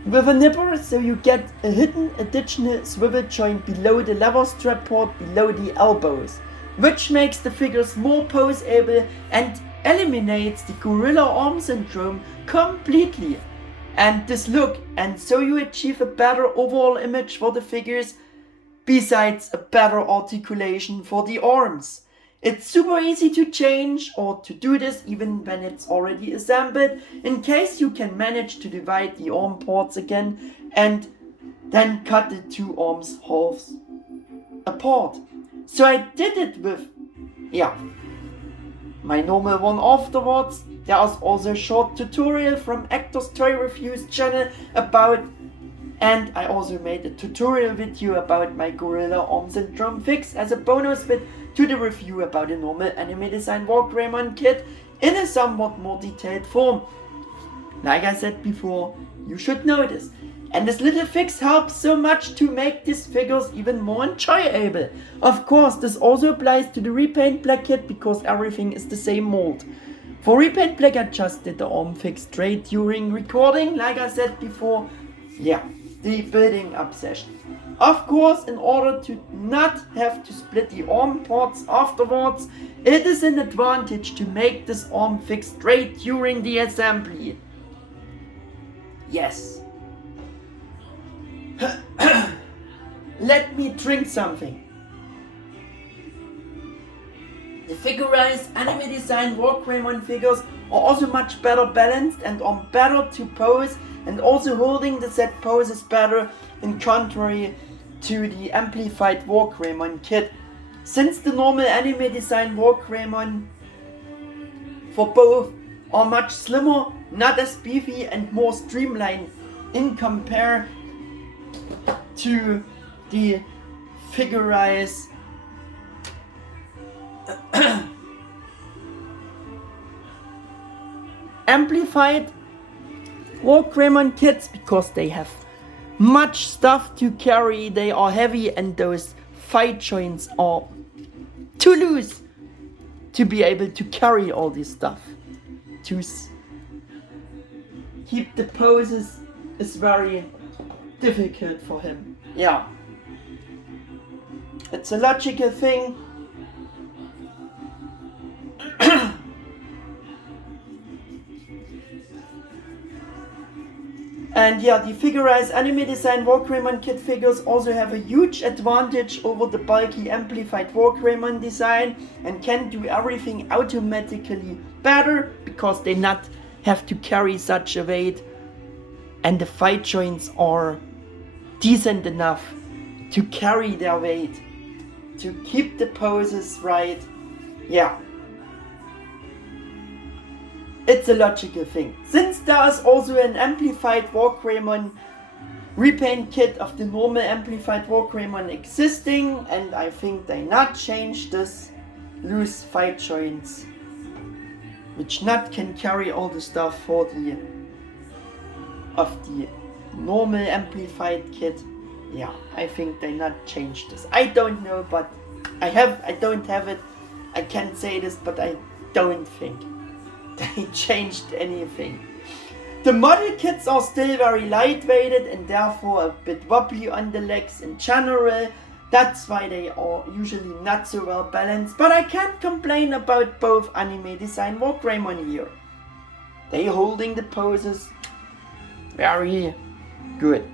with a nipper, so you get a hidden additional swivel joint below the lever strap part below the elbows, which makes the figures more pose-able and eliminates the Gorilla-Arm-Syndrom completely. And this look, and so you achieve a better overall image for the figures, besides a better articulation for the arms. It's super easy to change or to do this even when it's already assembled, in case you can manage to divide the arm parts again and then cut the two arms halves apart. So I did it with, my normal one afterwards. There is also a short tutorial from Actar'sToyReviews channel about, and I also made a tutorial video about my Gorilla-Arm-Syndrom fix as a bonus bit to the review about the normal Anime Design WarGreymon kit in a somewhat more detailed form. Like I said before, you should know this. And this little fix helps so much to make these figures even more enjoyable. Of course, this also applies to the Repaint Black kit, because everything is the same mold. For Repaint Black, I just did the arm fix straight during recording, like I said before. The building up session. Of course, in order to not have to split the arm parts afterwards, it is an advantage to make this arm fix straight during the assembly. Yes. Let me drink something. The Figure-rise Anime Design WarGreymon figures are also much better balanced and are better to pose, and also holding the set poses better, in contrary to the Amplified WarGreymon Kit. Since the normal Anime Design WarGreymon for both are much slimmer, not as beefy, and more streamlined in compare to the Figure-rise Amplified WarGreymon kits, because they have much stuff to carry, they are heavy, and those fight joints are too loose to be able to carry all this stuff. To keep the poses is very difficult for him. It's a logical thing. And the Figure-rise Anime Design WarGreymon Kit figures also have a huge advantage over the bulky Amplified WarGreymon design, and can do everything automatically better, because they not have to carry such a weight, and the fight joints are decent enough to carry their weight, to keep the poses right. It's a logical thing. Since there is also an Amplified WarGreymon Repaint kit of the normal Amplified WarGreymon existing, and I think they not changed this loose fight joints, which not can carry all the stuff for the normal Amplified kit. I think they not changed this. I don't know, but I don't have it. I can't say this, but I don't think they changed anything. The model kits are still very lightweighted and therefore a bit wobbly on the legs in general. That's why they are usually not so well balanced, but I can't complain about both Anime Design WarGreymon here. They holding the poses very good.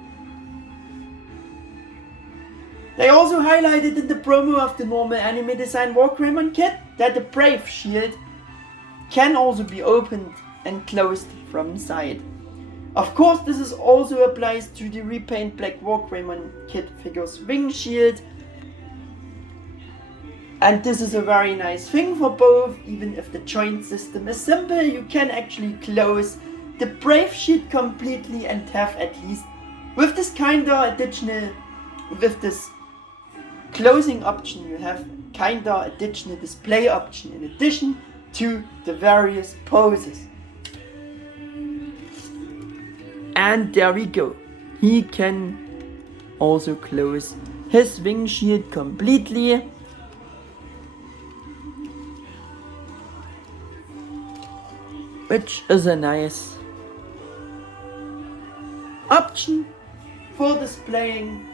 They also highlighted in the promo of the normal Anime Design WarGreymon kit that the BraveShield can also be opened and closed from side. Of course, this is also applies to the Repaint Black WarGreymon Kit figure's wing shield. And this is a very nice thing for both. Even if the joint system is simple, you can actually close the BraveShield completely and have at least with this closing option, you have additional display option in addition to the various poses. And there we go. He can also close his wing shield completely. Which is a nice option for displaying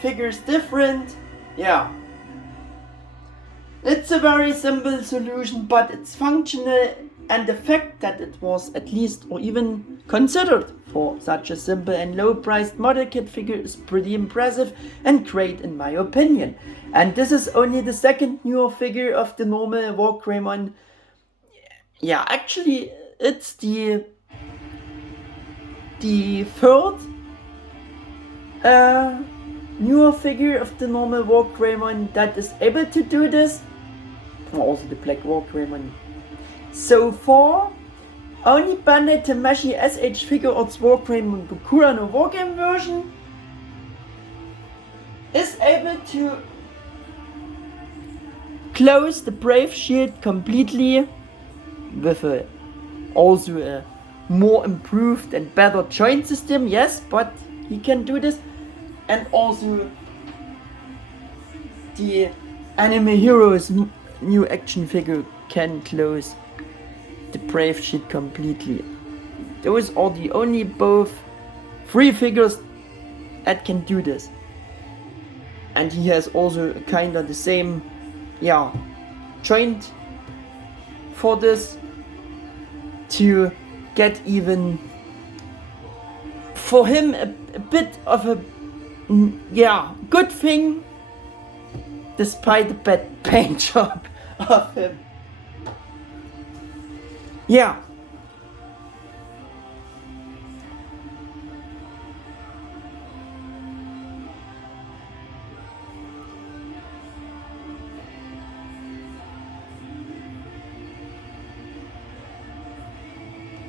figures different. Yeah. It's a very simple solution, but it's functional, and the fact that it was at least or even considered for such a simple and low priced model kit figure is pretty impressive and great in my opinion. And this is only the second newer figure of the normal WarGreymon. Yeah, actually it's the third newer figure of the normal WarGreymon that is able to do this. Also the Black WarGreymon. So far, only Bandai Tamashii SH Figuarts WarGreymon Bakura no Wargame version is able to close the BraveShield completely with also a more improved and better joint system, yes, but he can do this. And also the Anime Heroes new action figure can close the BraveShield completely. Those are the only both three figures that can do this. And he has also kinda the same joint for this to get even for him a bit of a good thing despite the bad paint job of him. Yeah.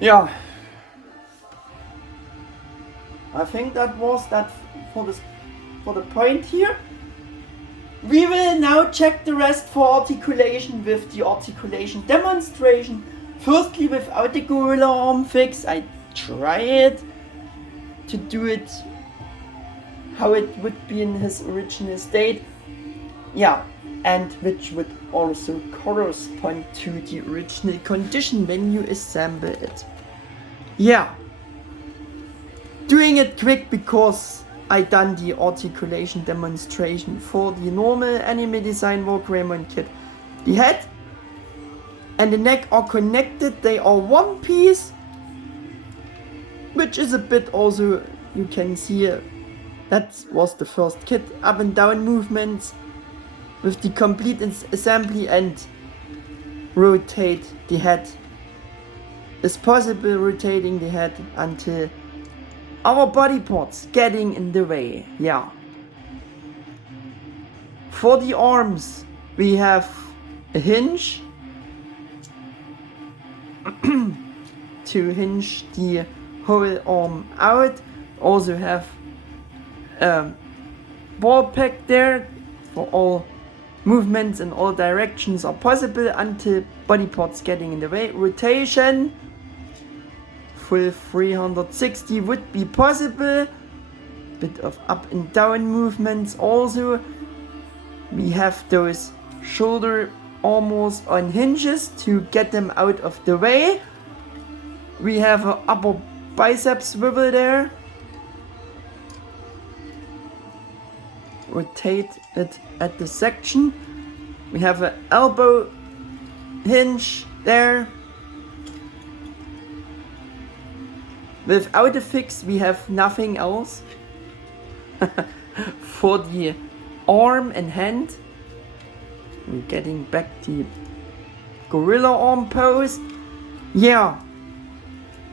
Yeah. I think that was that for the point here. We will now check the rest for articulation with the articulation demonstration. Firstly, without the Gorilla-Arm-Fix, I tried to do it how it would be in his original state. Yeah, and which would also correspond to the original condition when you assemble it. Yeah. Doing it quick because I done the articulation demonstration for the normal Anime Design WarGreymon kit. The head and the neck are connected, they are one piece, which is a bit also, you can see that was the first kit, up and down movements with the complete assembly, and rotate the head. It's possible rotating the head until our body parts getting in the way. Yeah. For the arms, we have a hinge to hinge the whole arm out. Also have a ball pack there for all movements in all directions are possible until body parts getting in the way. Rotation full 360 would be possible. Bit of up and down movements also. We have those shoulder armors on hinges to get them out of the way. We have an upper bicep swivel there. Rotate it at the section. We have an elbow hinge there. Without a fix we have nothing else. For the arm and hand, I'm getting back the gorilla arm pose. Yeah,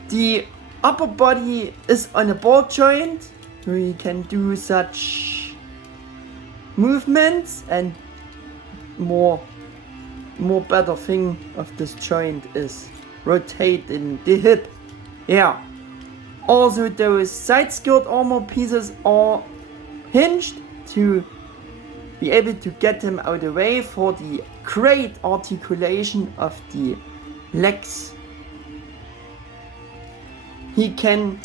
the upper body is on a ball joint. We can do such movements, and more better thing of this joint is rotating the hip. Yeah. Also those side skirt armor pieces are hinged to be able to get them out of the way for the great articulation of the legs. He can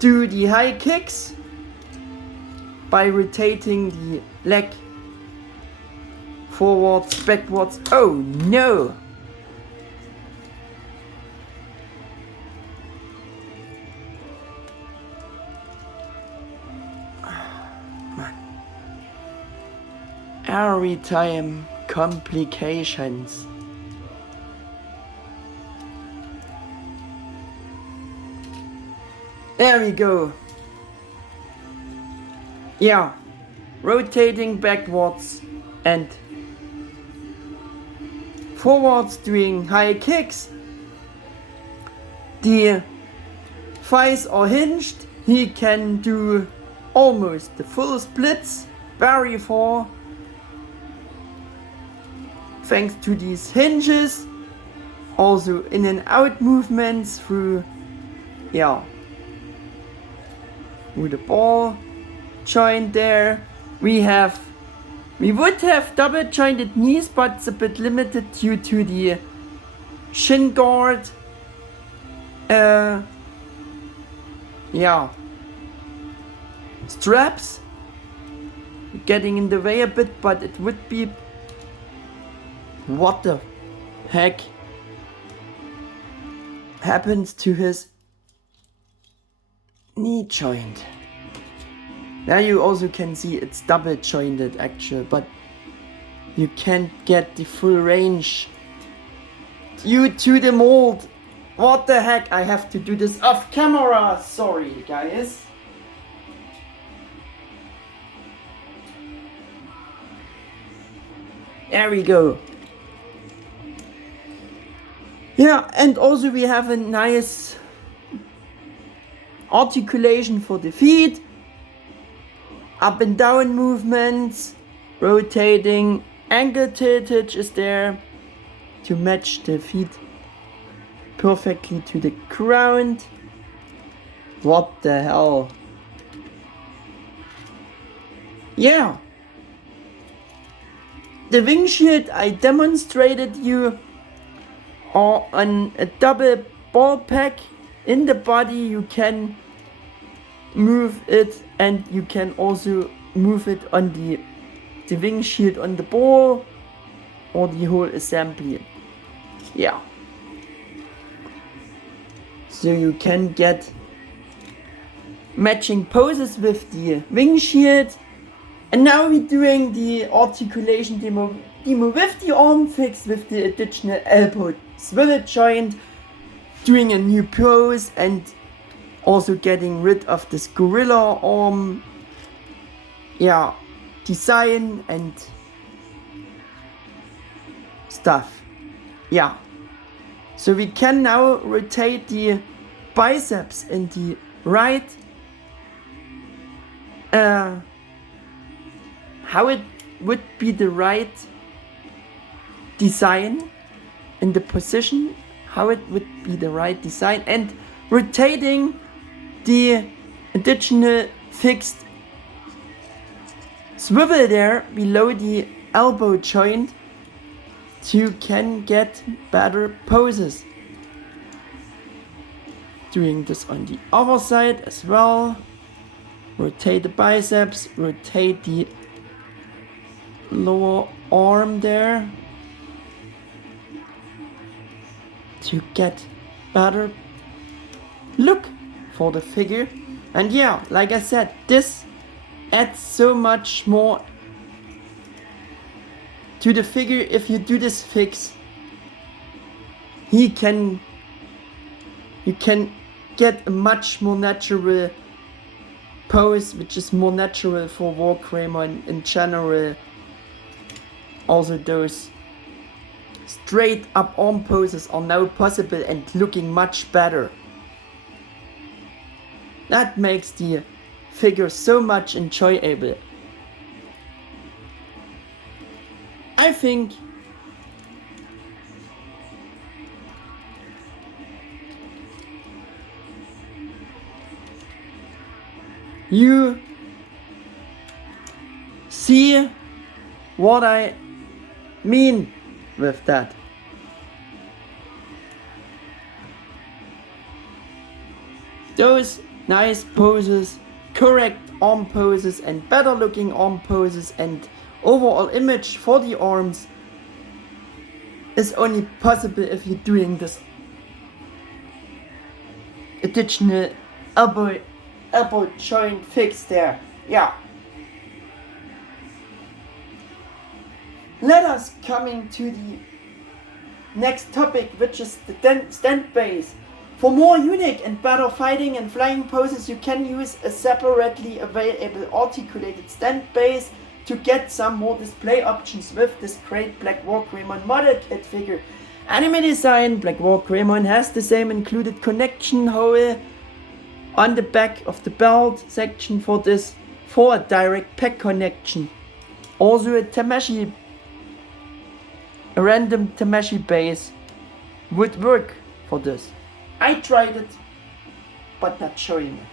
do the high kicks by rotating the leg forwards, backwards. Oh no! Every time complications. There we go. Yeah, rotating backwards and forwards, doing high kicks. The thighs are hinged. He can do almost the full splits very far, thanks to these hinges. Also in and out movements through, yeah, with the ball joint there. We would have double jointed knees, but it's a bit limited due to the shin guard. Yeah, straps getting in the way a bit, but it would be, what the heck happens to his knee joint? Now you also can see it's double jointed actually, but you can't get the full range due to the mold. What the heck, I have to do this off camera, sorry guys. There we go. Yeah, and also we have a nice articulation for the feet. Up and down movements, rotating, ankle tiltage is there to match the feet perfectly to the ground. What the hell? Yeah. The wing shield I demonstrated you are on a double ball pack. In the body you can move it, and you can also move it on the wing shield on the ball or the whole assembly. Yeah. So you can get matching poses with the wing shield. And now we're doing the articulation demo with the arm fix, with the additional elbow swivel joint, doing a new pose, and also getting rid of this Gorilla-Arm, yeah, design and stuff. Yeah. So we can now rotate the biceps in the right. How it would be the right design in the position, how it would be the right design, and rotating the additional fixed swivel there below the elbow joint, so you can get better poses. Doing this on the other side as well. Rotate the biceps, rotate the lower arm there to get better look for the figure. And yeah, like I said, this adds so much more to the figure if you do this fix. You can get a much more natural pose, which is more natural for WarGreymon in general. Also those straight up arm poses are now possible and looking much better. That makes the figure so much enjoyable. I think you see what I mean with that. Those nice poses, correct arm poses and better looking arm poses and overall image for the arms is only possible if you're doing this additional elbow joint fix there. Yeah. Let us coming to the next topic, which is the stand base. For more unique and better fighting and flying poses, you can use a separately available articulated stand base to get some more display options with this great Black WarGreymon model kit figure. Anime Design Black WarGreymon has the same included connection hole on the back of the belt section for a direct pack connection. Also a random Tamashii base would work for this. I tried it, but not showing it.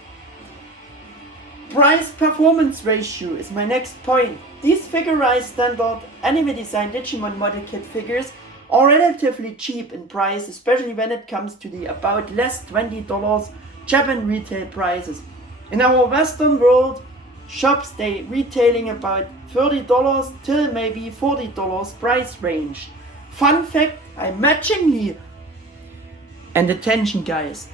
Price performance ratio is my next point. These Figure-rise Standard Anime Design Digimon model kit figures are relatively cheap in price, especially when it comes to the about less $20 Japan retail prices. In our Western world, shops they retailing about $30 till maybe $40 price range. Fun fact, I matchingly, and attention guys,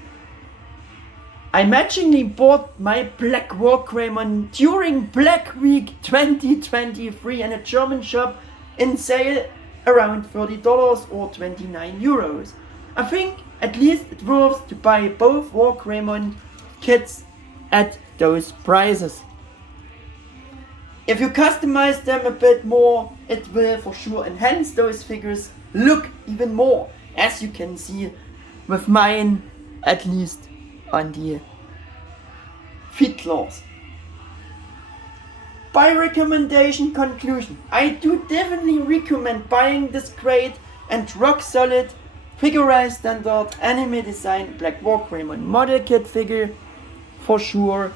I matchingly bought my Black WarGreymon during Black Week 2023 in a German shop in sale around $30 or 29 euros. I think at least it worth to buy both WarGreymon kits at those prices. If you customize them a bit more, it will for sure enhance those figures look even more, as you can see with mine, at least on the feet claws. By recommendation conclusion, I do definitely recommend buying this great and rock solid Figure-rise Standard Anime Design Black WarGreymon model kit figure for sure.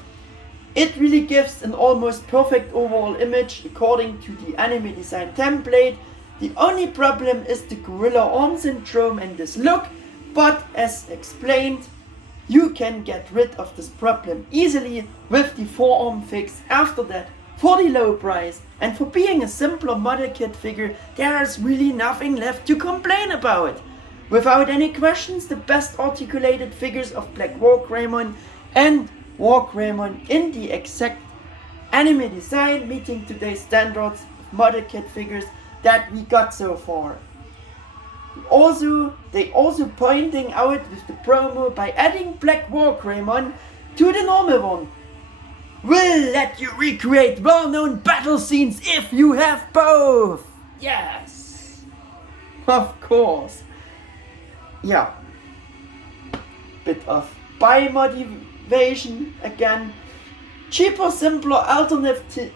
It really gives an almost perfect overall image according to the Anime Design template. The only problem is the Gorilla-Arm-Syndrom and this look, but as explained, you can get rid of this problem easily with the forearm fix after that for the low price, and for being a simpler model kit figure there is really nothing left to complain about. Without any questions, the best articulated figures of Black WarGreymon and WarGreymon in the exact anime design, meeting today's standards of model kit figures that we got so far. They also pointing out with the promo by adding Black WarGreymon to the normal one will let you recreate well-known battle scenes if you have both. Yes, of course. Yeah, bit of buy motivation again. Cheaper, simpler alternative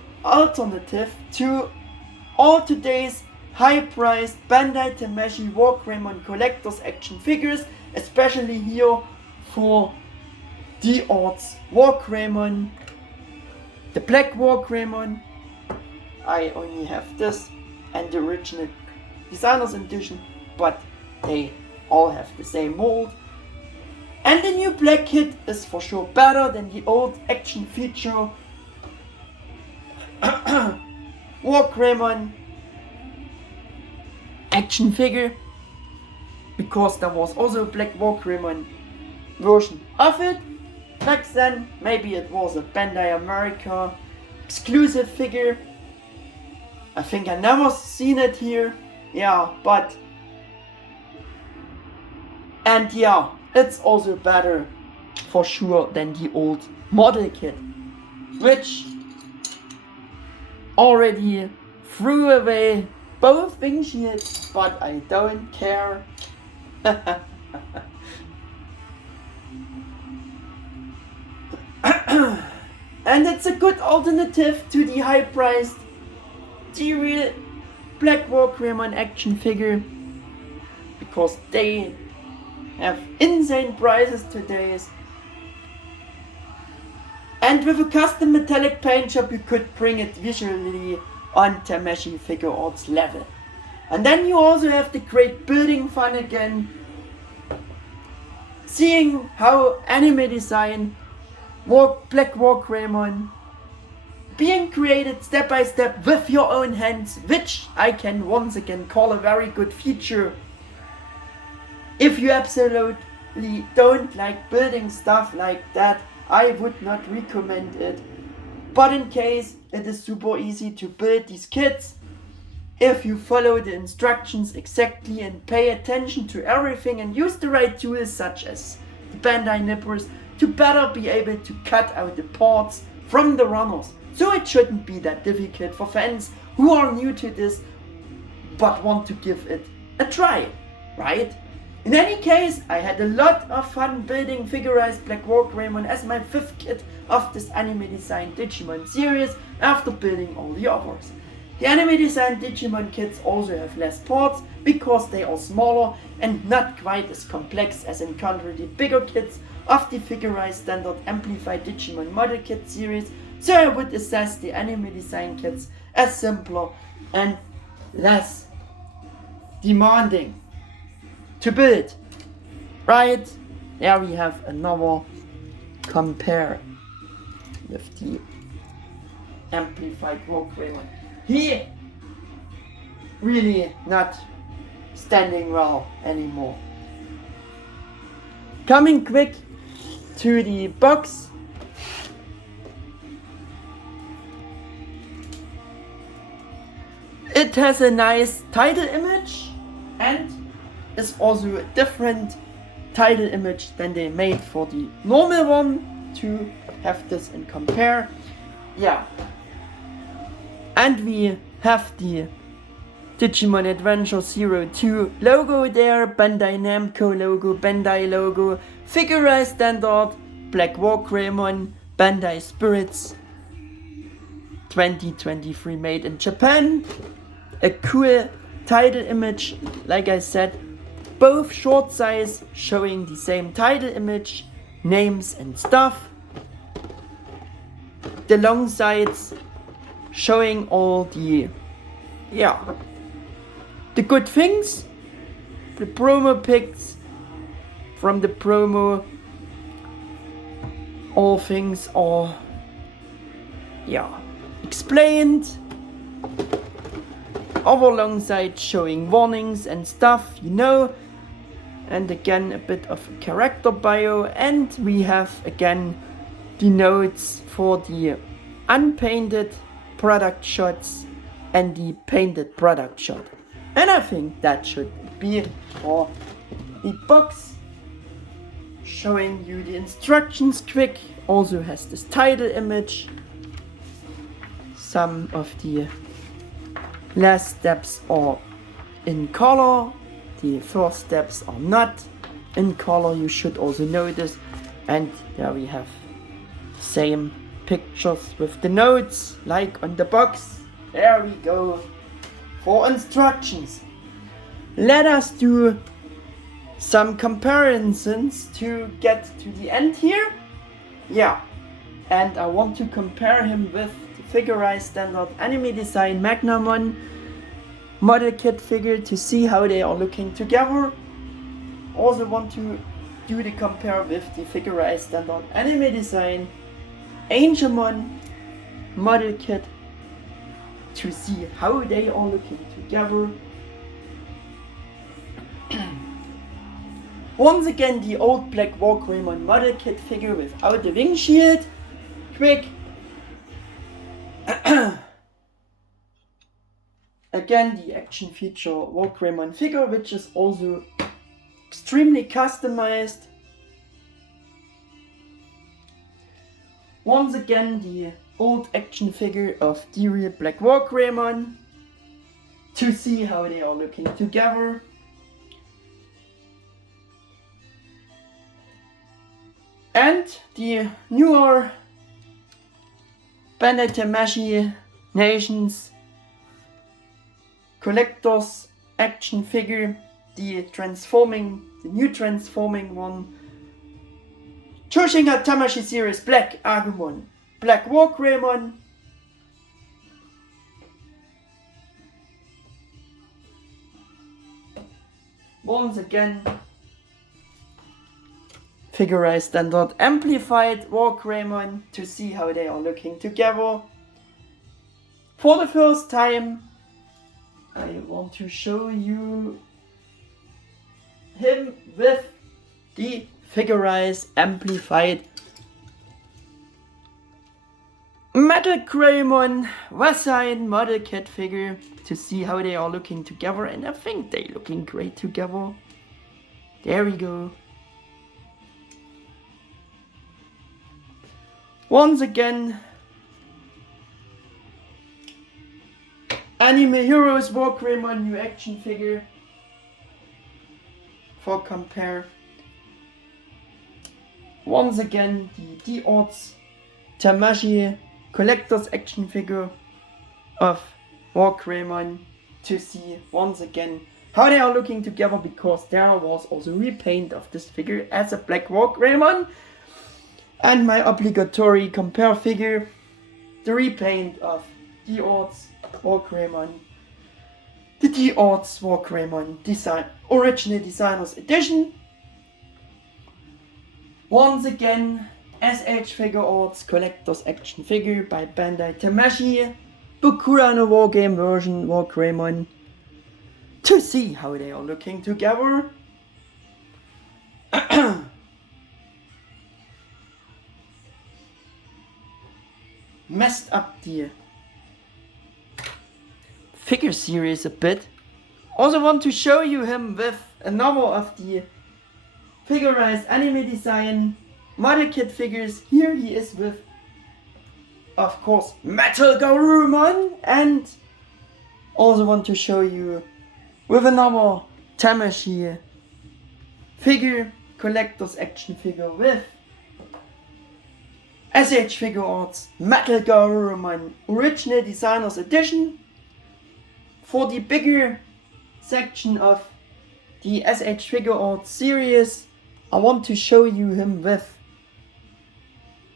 to all today's high-priced Bandai Tamashii WarGreymon collector's action figures, especially here for D-Arts WarGreymon, the Black WarGreymon. I only have this and the original designer's edition, but they all have the same mold. And the new black kit is for sure better than the old action feature WarGreymon action figure, because there was also a Black WarGreymon version of it back then. Maybe it was a Bandai America exclusive figure. I think I never seen it here. Yeah, and yeah, it's also better for sure than the old model kit, which already threw away both wing shields, but I don't care. And it's a good alternative to the high-priced D-Real Black WarGreymon action figure, because they have insane prices today. And with a custom metallic paint job you could bring it visually on Tamashii Figuarts level. And then you also have the great building fun again, seeing how Anime Design Black WarGreymon being created step by step with your own hands, which I can once again call a very good feature. If you absolutely don't like building stuff like that, I would not recommend it. But in case, it is super easy to build these kits if you follow the instructions exactly and pay attention to everything and use the right tools such as the Bandai nippers to better be able to cut out the parts from the runners. So it shouldn't be that difficult for fans who are new to this but want to give it a try, right? In any case, I had a lot of fun building Figure-rise Black WarGreymon as my 5th kit of this Anime Design Digimon series after building all the others. The Anime Design Digimon kits also have less parts because they are smaller and not quite as complex as encounter the bigger kits of the Figure-riseStandard Amplified Digimon Model Kit series, so I would assess the Anime Design kits as simpler and less demanding to build. Right, there we have another compare with the Amplified WarGreymon. He really not standing well anymore. Coming quick to the box. It has a nice title image and is also a different title image than they made for the normal one to have this and compare. Yeah. And we have the Digimon Adventure 02 logo there, Bandai Namco logo, Bandai logo, Figure-riseStandard, Black WarGreymon, Bandai Spirits, 2023 made in Japan. A cool title image, like I said, both short size showing the same title image, names and stuff. The long sides showing all the good things, the promo pics from the promo. All things are explained. Other long sides showing warnings and stuff, and again a bit of a character bio, and we have again the notes for the unpainted product shots and the painted product shot. And I think that should be for the box. Showing you the instructions quick. Also has this title image. Some of the last steps are in color. The first steps are not in color. You should also notice. And there we have same pictures with the notes like on the box. There we go for instructions. Let us do some comparisons to get to the end here. And I want to compare him with the Figure-riseStandard Anime Design Magnamon model kit figure to see how they are looking together. Also want to do the compare with the Figure-riseStandard Anime Design Angemon model kit to see how they are looking together. Once again, the old Black WarGreymon model kit figure without the wing shield. Quick. Again, the action feature WarGreymon figure, which is also extremely customized. Once again, the old action figure of the real Black WarGreymon to see how they are looking together. And the newer Bandai Tamashii Nations collector's action figure, the new transforming one. Choshinga Tamashii series Black WarGreymon. Once again, Figure-rise-Standard Amplified WarGreymon to see how they are looking together. For the first time, I want to show you him with the Figure-rise Amplified Metal Greymon Wasain model kit figure to see how they are looking together, and I think they're looking great together. There we go. Once again, Anime Heroes WarGreymon new action figure for compare. Once again, the D-Arts Tamashii collector's action figure of WarGreymon to see once again how they are looking together, because there was also repaint of this figure as a Black WarGreymon. And my obligatory compare figure, the repaint of D-Arts WarGreymon, the D-Arts WarGreymon Original Designers Edition. Once again, SH Figuarts Collector's Action Figure by Bandai Tamashii, Bakura no Wargame version WarGreymon, to see how they are looking together. Messed up the figure series a bit. Also want to show you him with another of the Figure-rise Anime Design model kit figures. Here he is with, of course, Metal Garurumon, and also want to show you with another Tamashii figure, collector's action figure with SH Figuarts Metal Garurumon Original Designers Edition. For the bigger section of the SH Figuarts series, I want to show you him with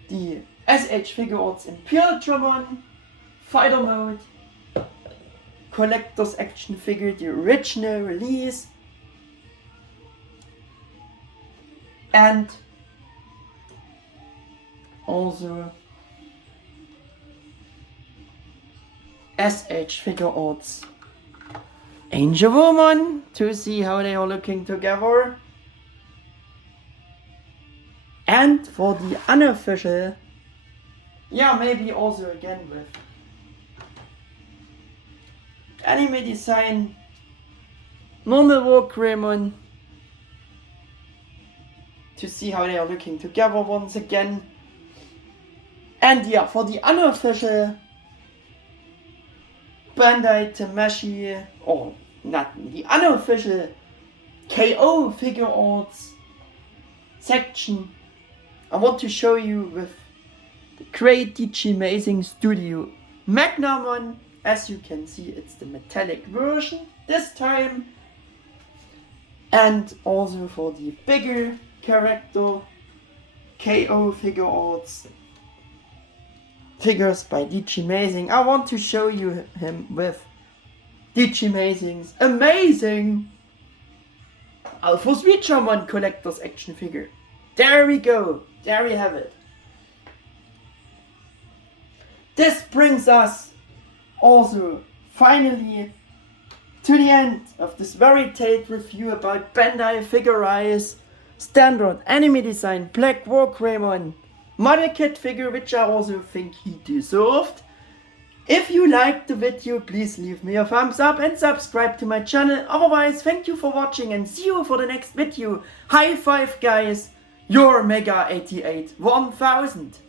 the SH Figuarts Imperial Fighter Mode collector's action figure, the original release, and also SH Figuarts Angel Woman to see how they are looking together. And for the unofficial, maybe also again with Anime Design normal WarGreymon to see how they are looking together once again. And for the unofficial Bandai Tamashii, or not the unofficial KO Figuarts section, I want to show you with the great Digimazing Studio Magnamon. As you can see, it's the metallic version this time. And also for the bigger character KO Figuarts figures by Digimazing, I want to show you him with Digimazing's amazing Alphas Reachamon collector's action figure. There we go, there we have it. This brings us also finally to the end of this very detailed review about Bandai Figure-rise-Standard Anime Design Black WarGreymon model kit figure, which I also think he deserved. If you liked the video, please leave me a thumbs up and subscribe to my channel. Otherwise, thank you for watching and see you for the next video. High five guys, your Mega 88 1000.